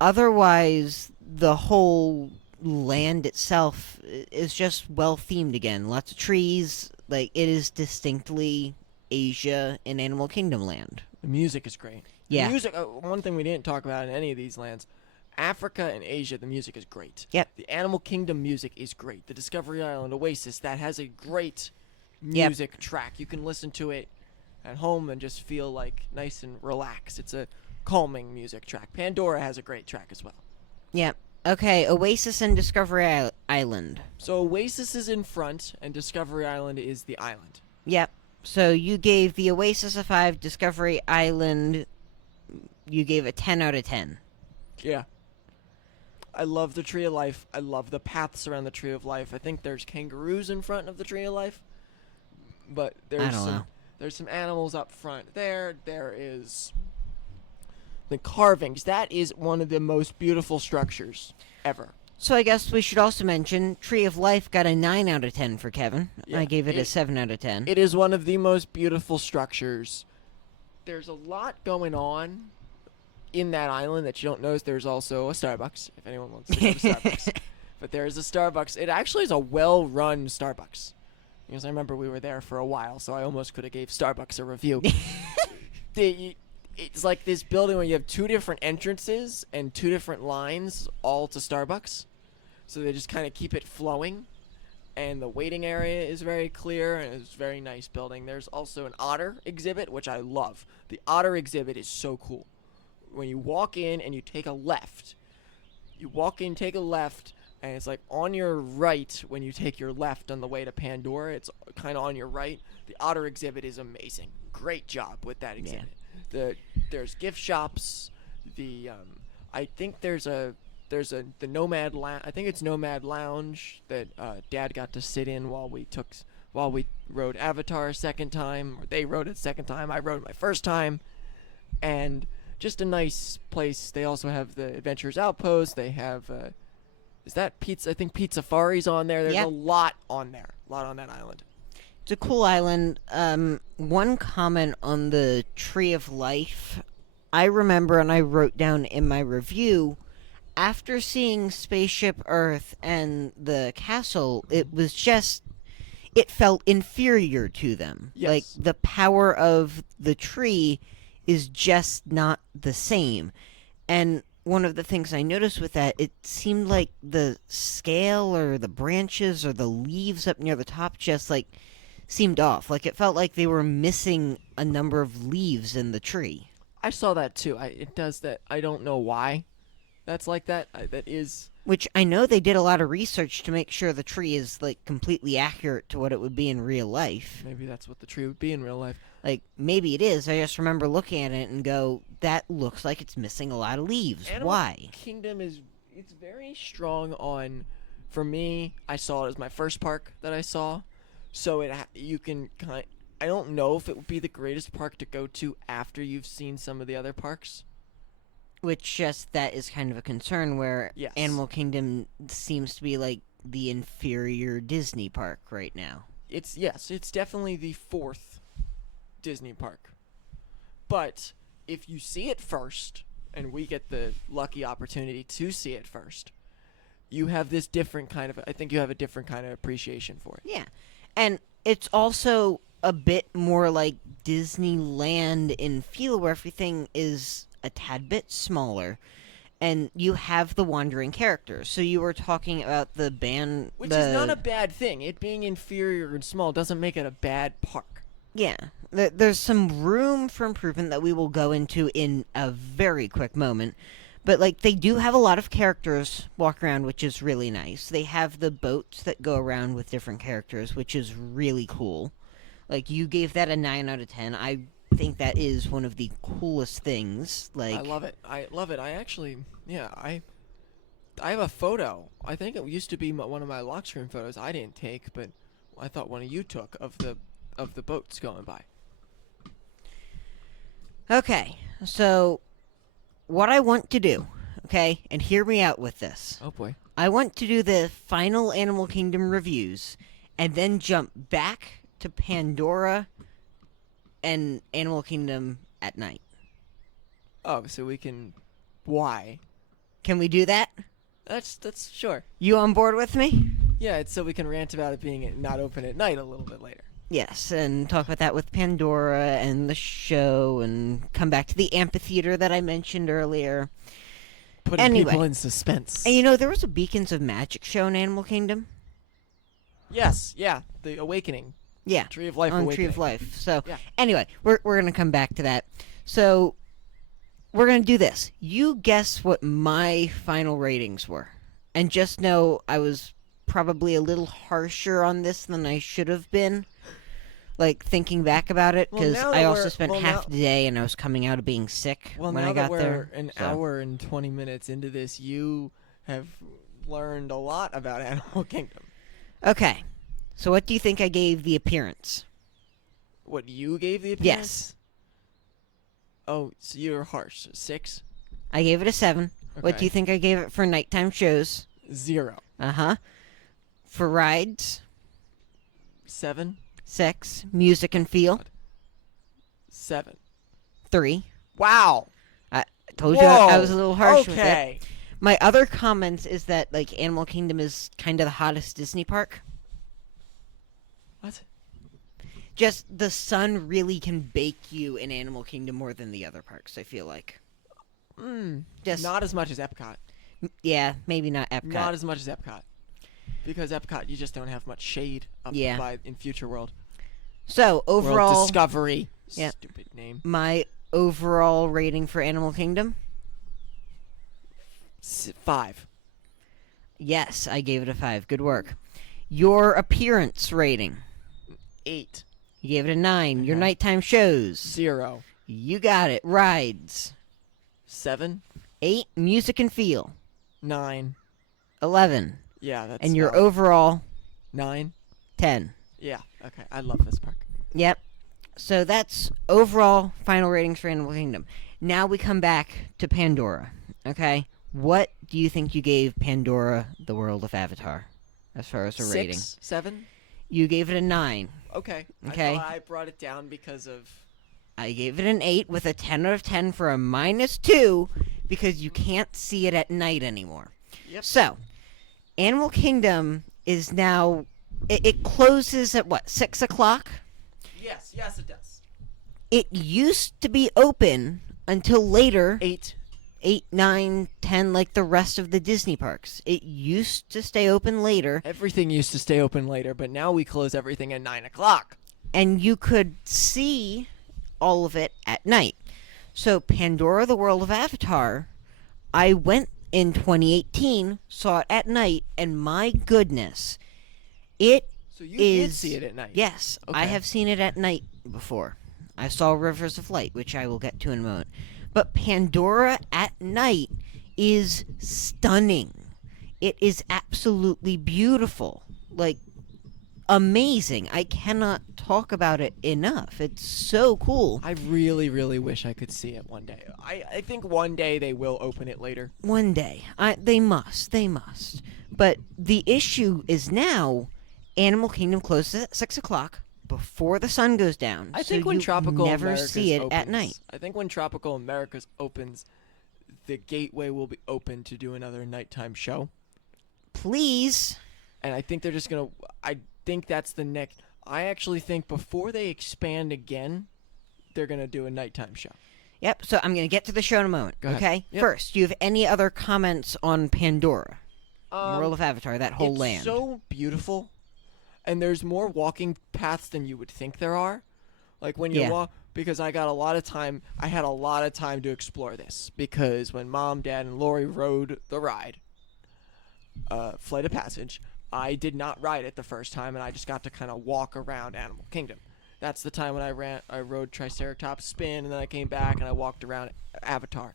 Otherwise, the whole land itself is just well themed again. Lots of trees. Like, it is distinctly Asia and Animal Kingdom land. The music is great. Yeah. The music, one thing we didn't talk about in any of these lands, Africa and Asia, the music is great. Yep. The Animal Kingdom music is great. The Discovery Island Oasis, that has a great Yep. music track. You can listen to it at home and just feel like nice and relaxed. It's a calming music track. Pandora has a great track as well. Yep. Okay, Oasis and Discovery Island. So Oasis is in front and Discovery Island is the island. Yep. So you gave the Oasis a 5, Discovery Island, you gave a 10 out of 10. Yeah. I love the Tree of Life. I love the paths around the Tree of Life. I think there's kangaroos in front of the Tree of Life, but I don't know. there's some animals up front. There is the carvings. That is one of the most beautiful structures ever. So I guess we should also mention Tree of Life got a 9 out of 10 for Kevin. Yeah, I gave it a 7 out of 10. It is one of the most beautiful structures. There's a lot going on in that island that you don't notice. There's also a Starbucks, if anyone wants to go to Starbucks. But there is a Starbucks. It actually is a well-run Starbucks. Because I remember we were there for a while, so I almost could have gave Starbucks a review. It's like this building where you have 2 different entrances and 2 different lines, all to Starbucks. So they just kind of keep it flowing. And the waiting area is very clear, and it's a very nice building. There's also an otter exhibit, which I love. The otter exhibit is so cool. When you walk in and you take a left, take a left, and it's like on your right when you take your left on the way to Pandora. It's kind of on your right. The otter exhibit is amazing. Great job with that exhibit. There's gift shops. I think there's the Nomad Lounge. I think it's Nomad Lounge that Dad got to sit in while we rode Avatar a second time. Or they rode it a second time. I rode it my first time, and just a nice place. They also have the Adventurers Outpost. They have is that Pizza? I think Pizza Safari's on there. There's a lot on there. A lot on that island. It's a cool island. One comment on the Tree of Life. I remember, and I wrote down in my review, after seeing Spaceship Earth and the castle, it felt inferior to them. Yes. Like, the power of the tree is just not the same. And one of the things I noticed with that, it seemed like the scale or the branches or the leaves up near the top just, like, seemed off. Like, it felt like they were missing a number of leaves in the tree. I saw that too. It does that. I don't know why that's like that. That is. Which I know they did a lot of research to make sure the tree is, like, completely accurate to what it would be in real life. Maybe that's what the tree would be in real life. Like, maybe it is. I just remember looking at it and go, that looks like it's missing a lot of leaves. Animal Why? Kingdom it's very strong on. For me, I saw it as my first park that I saw, so I don't know if it would be the greatest park to go to after you've seen some of the other parks. Which just that is kind of a concern where Yes. Animal Kingdom seems to be like the inferior Disney park right now. It's definitely the 4th Disney park. But if you see it first, and we get the lucky opportunity to see it first, you have this different kind of. I think you have a different kind of appreciation for it. Yeah. And it's also a bit more like Disneyland in feel, where everything is a tad bit smaller, and you have the wandering characters. So you were talking about the band, Which is not a bad thing. It being inferior and small doesn't make it a bad park. Yeah, there's some room for improvement that we will go into in a very quick moment. But, like, they do have a lot of characters walk around, which is really nice. They have the boats that go around with different characters, which is really cool. Like, you gave that a 9 out of 10. I think that is one of the coolest things. Like, I love it. I actually, I have a photo. I think it used to be one of my lock screen photos I didn't take, but I thought one of you took of the boats going by. Okay, so what I want to do, okay, and hear me out with this. Oh boy. I want to do the final Animal Kingdom reviews and then jump back to Pandora and Animal Kingdom at night. Oh, so we can. Why? Can we do that? That's sure. You on board with me? Yeah, it's so we can rant about it being not open at night a little bit later. Yes, and talk about that with Pandora and the show and come back to the amphitheater that I mentioned earlier. Putting Anyway. people in suspense. And you know, there was a Beacons of Magic show in Animal Kingdom. Yes, yeah, the Awakening. Yeah, Tree of Life on Awakening. Tree of Life. So, Yeah. anyway, we're going to come back to that. So, we're going to do this. You guess what my final ratings were. And just know I was probably a little harsher on this than I should have been. like thinking back about it, Well, because now I that also we're- spent well, half now- the day and I was coming out of being sick Well, when now I that got we're there. an so- hour and 20 minutes into this, you have learned a lot about Animal Kingdom. Okay, so what do you think I gave the appearance? What, you gave the appearance? Yes, Oh, so you're harsh. 6? I gave it a 7. What do Okay. you think I gave it for nighttime shows? 0. For rides, 7? 6. Music and feel, 7. 3. Wow. I told you I was a Whoa. little harsh with it. Okay. My other comments is that like Animal Kingdom is kind of the hottest Disney park. What? Just the sun really can bake you in Animal Kingdom more than the other parks, I feel like. Just Not as much as Epcot. yeah, maybe not Epcot. Not as much as Epcot. Because Epcot, you just don't have much shade up Yeah. by in Future World. So World overall, Discovery. Yeah. Stupid name. my overall rating for Animal Kingdom, 5. yes, I gave it a 5. Good work. Your appearance rating, 8. you gave it a 9. Your Okay. nighttime shows, 0. you got it. Rides, 7. 8. Music and feel, 9. 11. Yeah, that's And your valid. overall, 9. 10. Yeah. Okay. I love this park. Yep. So that's overall final ratings for Animal Kingdom. Now we come back to Pandora. Okay? What do you think you gave Pandora, the World of Avatar, as far as a rating? 6, 7. You gave it a 9. Okay. Okay. I thought I brought it down because of. I gave it an 8 with a 10 out of 10 for a -2 because you can't see it at night anymore. Yep. So, Animal Kingdom is now. It closes at what, 6 o'clock? Yes. Yes, it does. It used to be open until later. 8. 8, 9, 10, like the rest of the Disney parks. It used to stay open later, Everything used to stay open later, but now we close everything at 9 o'clock. and you could see all of it at night. So, Pandora, the World of Avatar, I went in 2018, saw it at night, and my goodness, it So you did is. see it at night. Yes, I Okay. have seen it at night before. I saw Rivers of Light, which I will get to in a moment. But Pandora at night is stunning. It is absolutely beautiful. Like, amazing. I cannot talk about it enough. It's so cool. I really, really wish I could see it one day. I think one day they will open it later. One day. They must. They must. But the issue is now Animal Kingdom closes at 6 o'clock before the sun goes down. I so think when you Tropical never Americas see it opens, at night. I think when Tropical Americas opens, the gateway will be open to do another nighttime show. Please. And I think they're just gonna. I think that's the next. I actually think before they expand again, they're gonna do a nighttime show. Yep, so I'm going to get to the show in a moment, Go ahead. okay? Yep. First, do you have any other comments on Pandora? World of Avatar, that whole it's land. so beautiful, and there's more walking paths than you would think there are. Like when you Yeah. walk, because I got a lot of time. I had a lot of time to explore this because when Mom, Dad, and Lori rode the ride, Flight of Passage, I did not ride it the first time, and I just got to kind of walk around Animal Kingdom. That's the time when I rode Triceratops Spin, and then I came back and I walked around Avatar,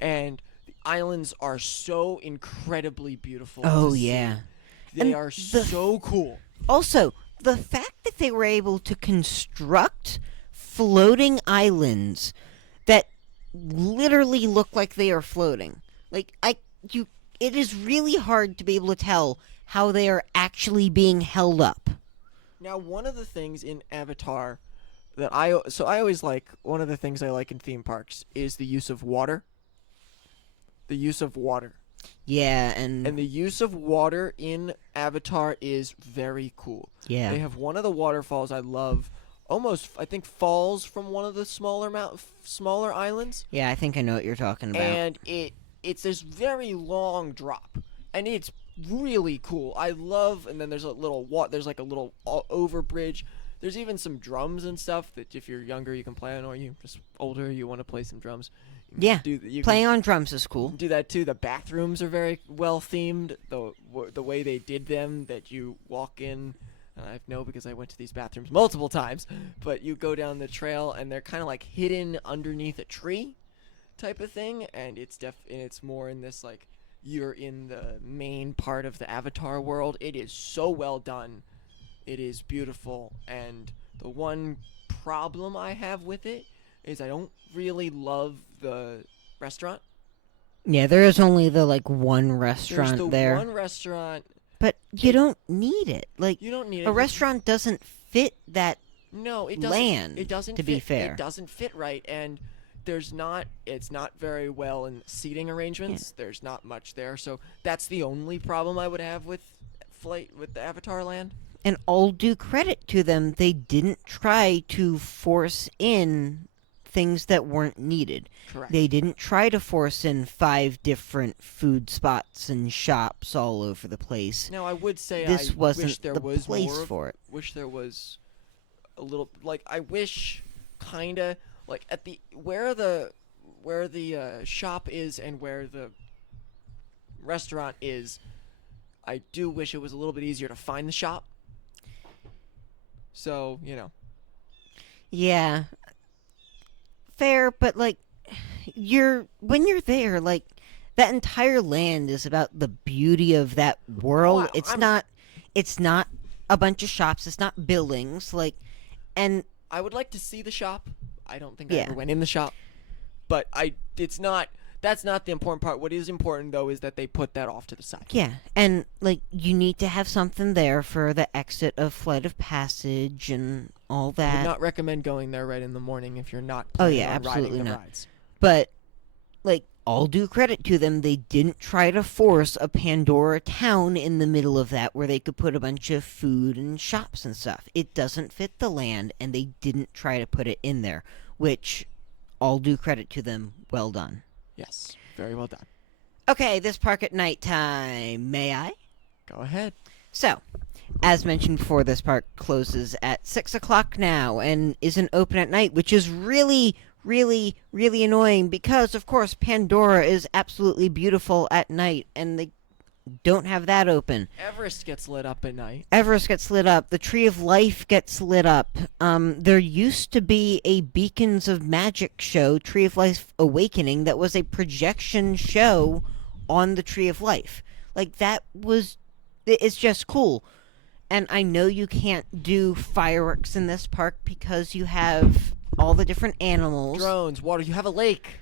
and the islands are so incredibly beautiful. Oh, to see. yeah. They And are the- so cool. Also, the fact that they were able to construct floating islands that literally look like they are floating. Like, it is really hard to be able to tell how they are actually being held up. Now, one of the things in Avatar that I always like, one of the things I like in theme parks is the use of water. The use of water. Yeah, and And the use of water in Avatar is very cool. yeah. They have one of the waterfalls I love, almost I think falls from one of the smaller islands, Yeah, I think I know what you're talking about. and it's this very long drop, and it's really cool. I love, and then there's a little there's like a little overbridge. There's even some drums and stuff that if you're younger you can play on, or you just older you want to play some drums. Yeah, You Playing on drums is cool. can do that too. The bathrooms are very well themed. The way they did them, that you walk in and I know because I went to these bathrooms multiple times, but you go down the trail and they're kind of like hidden underneath a tree type of thing, and it's more in this like you're in the main part of the Avatar world. It is so well done. It is beautiful, and the one problem I have with it is I don't really love the restaurant. Yeah, there is only the like one There's restaurant the there, one restaurant. but you don't need it. Like You don't need it. a restaurant doesn't fit that. No, it doesn't. land, It doesn't. to fit, be fair. it doesn't fit right, and there's not. It's not very well in seating arrangements. There's not much there, so that's the only problem I would have with the Avatar Land. And all due credit to them, they didn't try to force in things that weren't needed. Correct. They didn't try to force in 5 different food spots and shops all over the place. Now I would say This I wasn't wish there the was place more. for it. Wish there was a little like I wish, kinda like at the where the shop is and where the restaurant is. I do wish it was a little bit easier to find the shop. So Yeah. Fair, but like when you're there, like that entire land is about the beauty of that world. It's not a bunch of shops, it's not buildings, like and I would like to see the shop. I don't think I Yeah. ever went in the shop, but it's not. That's not the important part. What is important though is that they put that off to the side. yeah, and like you need to have something there for the exit of Flight of Passage and all I would that. not recommend going there right in the morning if you're not Oh, planning yeah, on absolutely riding the not. rides. But like all due credit to them, they didn't try to force a Pandora town in the middle of that where they could put a bunch of food and shops and stuff. It doesn't fit the land, and they didn't try to put it in there, which all due credit to them. Well done. Yes, very well done. Okay, this park at nighttime. May I? Go ahead. So, as mentioned before, this park closes at 6 o'clock now and isn't open at night, which is really, really, really annoying because, of course, Pandora is absolutely beautiful at night and they don't have that open. Everest gets lit up at night. Everest gets lit up. The Tree of Life gets lit up. There used to be a Beacons of Magic show, Tree of Life Awakening, that was a projection show on the Tree of Life. Like, it's just cool. And I know you can't do fireworks in this park because you have all the different animals. Drones, water. You have a lake.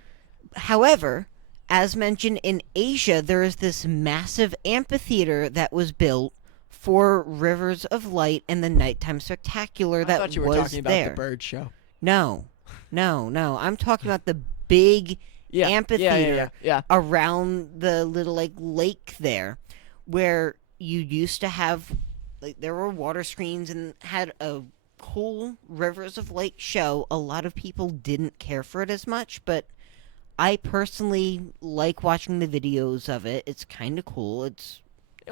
However, as mentioned in Asia, there is this massive amphitheater that was built for Rivers of Light and the Nighttime Spectacular that I thought you were was talking about there. the bird show. No. I'm talking about the big Yeah, amphitheater yeah. around the little like lake there, where you used to have like there were water screens and had a cool Rivers of Light show. A lot of people didn't care for it as much, but I personally like watching the videos of it. It's kind of cool. It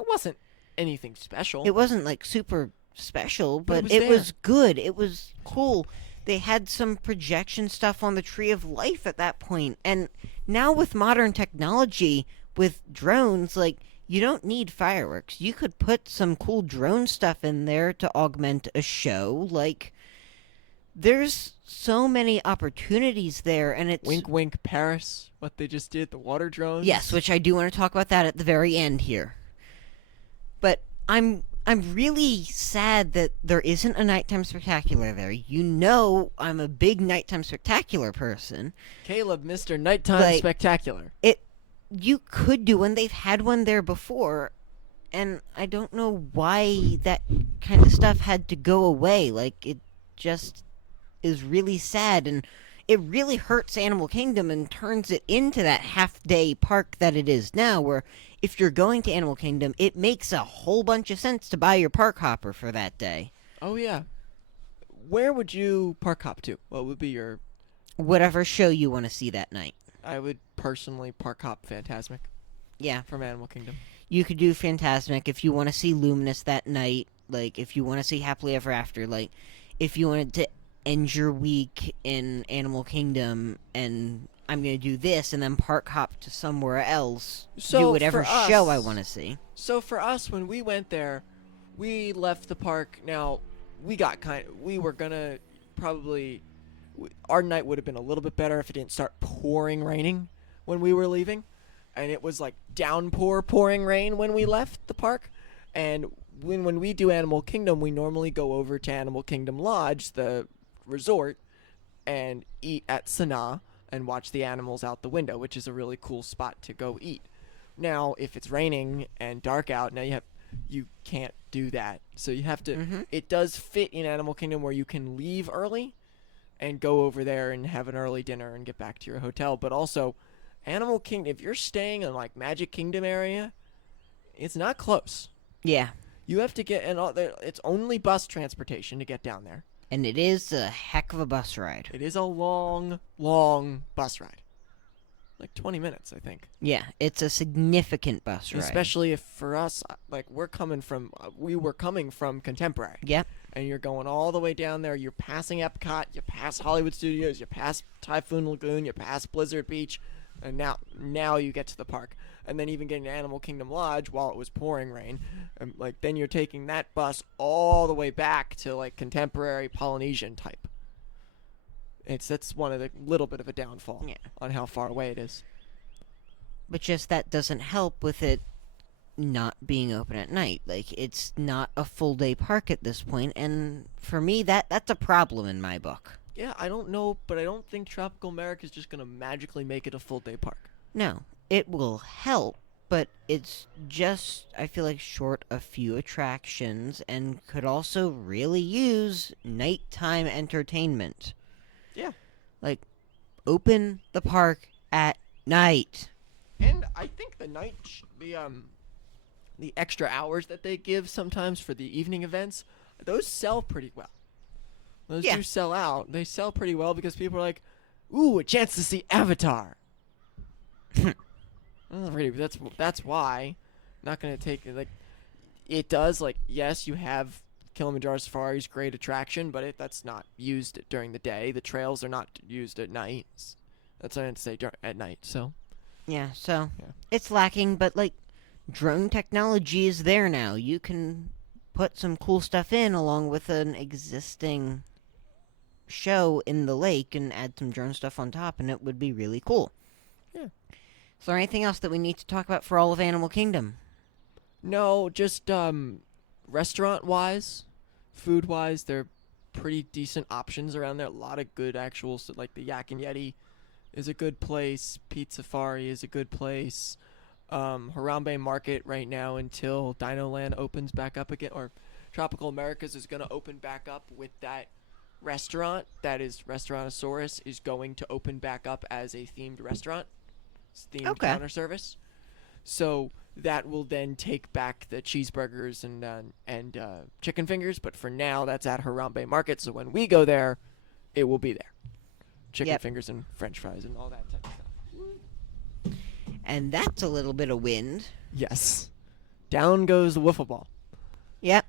wasn't anything special. It wasn't like super special, But but it was it there. was good. It was cool. They had some projection stuff on the Tree of Life at that point. And now with modern technology, with drones, like, you don't need fireworks. You could put some cool drone stuff in there to augment a show. Like, there's so many opportunities there, and it's... Wink, wink, Paris. What they just did, the water drones. Yes, which I do want to talk about that at the very end here. But I'm really sad that there isn't a Nighttime Spectacular there. You know I'm a big Nighttime Spectacular person. Caleb, Mr. Nighttime Like- Spectacular. You could do one. They've had one there before, and I don't know why that kind of stuff had to go away. Like, it just is really sad, and it really hurts Animal Kingdom and turns it into that half-day park that it is now, where if you're going to Animal Kingdom, it makes a whole bunch of sense to buy your park hopper for that day. Oh, yeah. Where would you park hop to? What would be your... Whatever show you want to see that night. I would personally park hop Fantasmic Yeah, from Animal Kingdom. you could do Fantasmic if you want to see Luminous that night. Like, if you want to see Happily Ever After. Like, if you wanted to end your week in Animal Kingdom and I'm going to do this and then park hop to somewhere else, So do whatever for us- show I want to see. So for us, when we went there, We left the park. Now, we were gonna probably. Our night would have been a little bit better if it didn't start raining when we were leaving. And it was like downpour pouring rain when we left the park. And when we do Animal Kingdom, we normally go over to Animal Kingdom Lodge, the resort, and eat at Sanaa and watch the animals out the window, which is a really cool spot to go eat. Now, if it's raining and dark out, you can't do that. So you have to. Mhm. It does fit in Animal Kingdom where you can leave early and go over there and have an early dinner and get back to your hotel. But also, Animal Kingdom, if you're staying in like Magic Kingdom area, it's not close. Yeah, You have to get it's only bus transportation to get down there. and it is a heck of a bus ride. It is a long, long bus ride. Like 20 minutes, I think. Yeah, it's a significant bus ride. Especially if for us, like we were coming from Contemporary. Yep. And you're going all the way down there. You're passing Epcot, you pass Hollywood Studios, you pass Typhoon Lagoon, you pass Blizzard Beach, and now you get to the park. And then even getting to Animal Kingdom Lodge while it was pouring rain, and like then you're taking that bus all the way back to like Contemporary Polynesian type. That's one of the little bit of a downfall Yeah. on how far away it is. But just that doesn't help with it not being open at night. Like, it's not a full day park at this point, and for me, that's a problem in my book. Yeah, I don't know, but I don't think Tropical America is just gonna magically make it a full day park. No, it will help, but it's just, I feel like, short a few attractions and could also really use nighttime entertainment. Yeah. Like, open the park at night. And I think the extra hours that they give sometimes for the evening events, those sell pretty well. Those Yeah. do sell out. They sell pretty well because people are like, "Ooh, a chance to see Avatar." That's why. Not gonna take like. It does like yes, you have Kilimanjaro Safari's great attraction, but that's not used during the day. The trails are not used at night. That's what I had to say at night. So Yeah, so Yeah. it's lacking, but like drone technology is there now. You can put some cool stuff in along with an existing show in the lake and add some drone stuff on top, and it would be really cool. Yeah. Is there anything else that we need to talk about for all of Animal Kingdom? no, just restaurant wise, food wise, they're pretty decent options around there. A lot of good like the Yak and Yeti is a good place. Pete Safari is a good place. Harambe Market right now until Dino Land opens back up again, or Tropical Americas is going to open back up with that restaurant. That is Restaurantosaurus is going to open back up as a themed restaurant, themed Okay. counter service. So that will then take back the cheeseburgers and chicken fingers. But for now, that's at Harambe Market. So when we go there, it will be there. Chicken Yep. fingers and French fries and all that type of stuff. And that's a little bit of wind. Yes. Down goes the wiffle ball. Yep.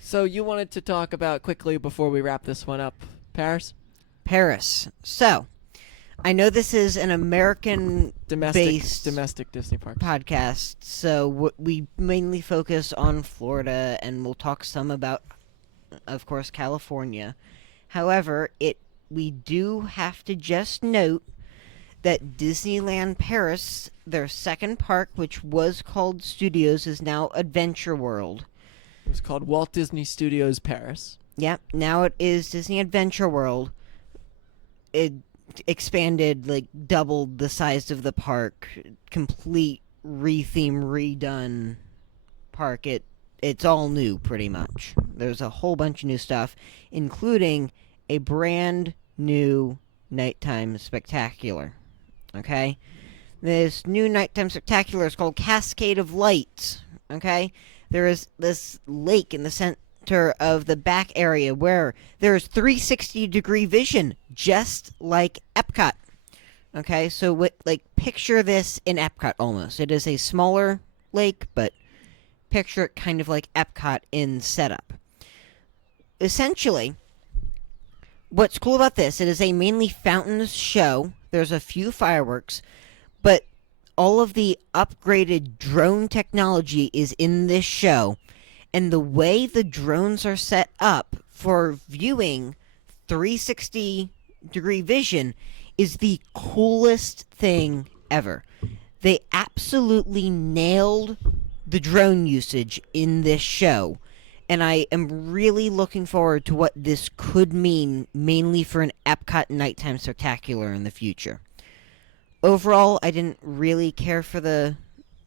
So you wanted to talk about quickly before we wrap this one up, Paris? Paris. So, I know this is an American Based Domestic Disney parks. podcast, so we mainly focus on Florida, and we'll talk some about, of course, California. However, we do have to just note that Disneyland Paris, their second park, which was called Studios, is now Adventure World. It was called Walt Disney Studios Paris. Yep, now it is Disney Adventure World. It expanded, like, doubled the size of the park. Complete retheme, redone park. It's all new, pretty much. There's a whole bunch of new stuff, including a brand new nighttime spectacular. Okay? This new nighttime spectacular is called Cascade of Lights. Okay? There is this lake in the center of the back area where there's 360-degree vision, just like Epcot. Okay, so picture this in Epcot almost. It is a smaller lake, but picture it kind of like Epcot in setup. Essentially, what's cool about this, it is a mainly fountains show. There's a few fireworks, but all of the upgraded drone technology is in this show, And the way the drones are set up for viewing 360-degree vision is the coolest thing ever. They absolutely nailed the drone usage in this show, and I am really looking forward to what this could mean, mainly for an Epcot Nighttime Spectacular in the future. Overall, I didn't really care for the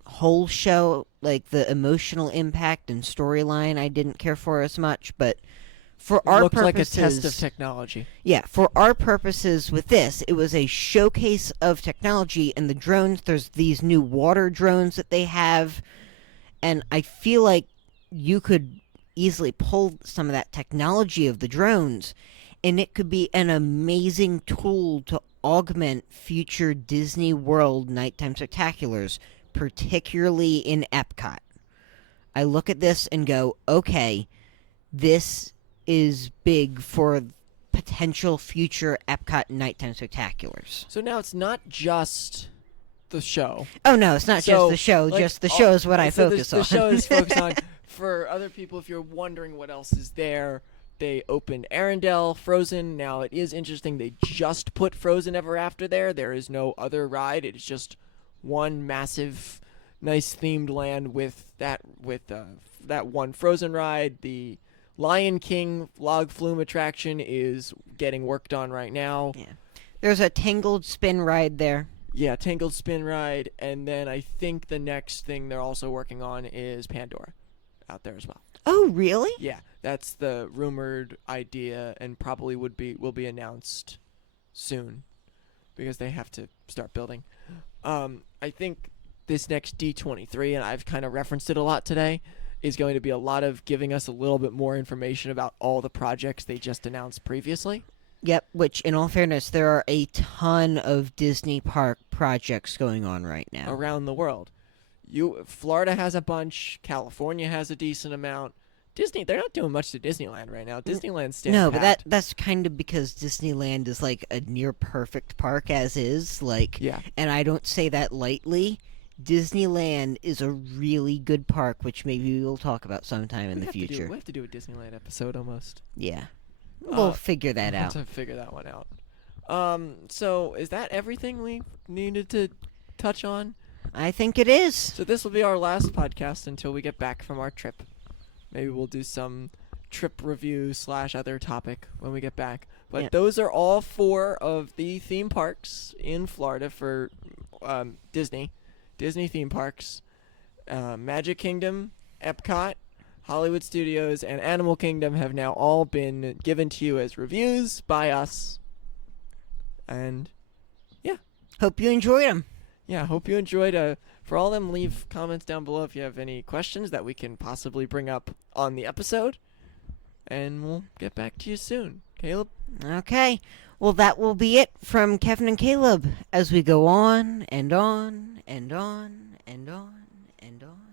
whole show, like the emotional impact and storyline I didn't care for as much, but for our Looked purposes... like a test of technology. Yeah, for our purposes with this, it was a showcase of technology, and the drones, there's these new water drones that they have, and I feel like you could easily pull some of that technology of the drones, and it could be an amazing tool to augment future Disney World nighttime spectaculars, particularly in Epcot. I look at this and go, okay, this is big for potential future Epcot nighttime spectaculars. So now it's not just the show. Oh no, it's not So, just the show. like, Just the show is what I so focus the on. show is focused on. For other people, if you're wondering what else is there, they opened Arendelle, Frozen. Now it is interesting. They just put Frozen Ever After there. There is no other ride. It is just one massive, nice themed land with that one Frozen ride. The Lion King log flume attraction is getting worked on right now. Yeah. There's a Tangled spin ride there. Yeah, Tangled spin ride, and then I think the next thing they're also working on is Pandora out there as well. Oh, really? Yeah, that's the rumored idea, and probably will be announced soon because they have to start building. I think this next D23, and I've kind of referenced it a lot today, is going to be a lot of giving us a little bit more information about all the projects they just announced previously. Yep, which, in all fairness, there are a ton of Disney park projects going on right now. Around the world. Florida has a bunch, California has a decent amount. Disney, they're not doing much to Disneyland right now. Disneyland's standing No, but pat. that's kind of because Disneyland is like a near perfect park as is, like, Yeah. and I don't say that lightly. Disneyland is a really good park, which maybe we'll talk about sometime in the future. We have to do a Disneyland episode almost. Yeah. We'll figure that We'll out. have to figure that one out. So is that everything we needed to touch on? I think it is. So this will be our last podcast until we get back from our trip. Maybe we'll do some trip review / other topic when we get back. But Yeah. those are all 4 of the theme parks in Florida for Disney theme parks. Magic Kingdom, Epcot, Hollywood Studios, and Animal Kingdom have now all been given to you as reviews by us. And Hope you enjoyed them. yeah, hope you enjoyed. For all them, leave comments down below if you have any questions that we can possibly bring up on the episode. And we'll get back to you soon. Caleb? Okay. Well, that will be it from Kevin and Caleb as we go on and on and on and on and on.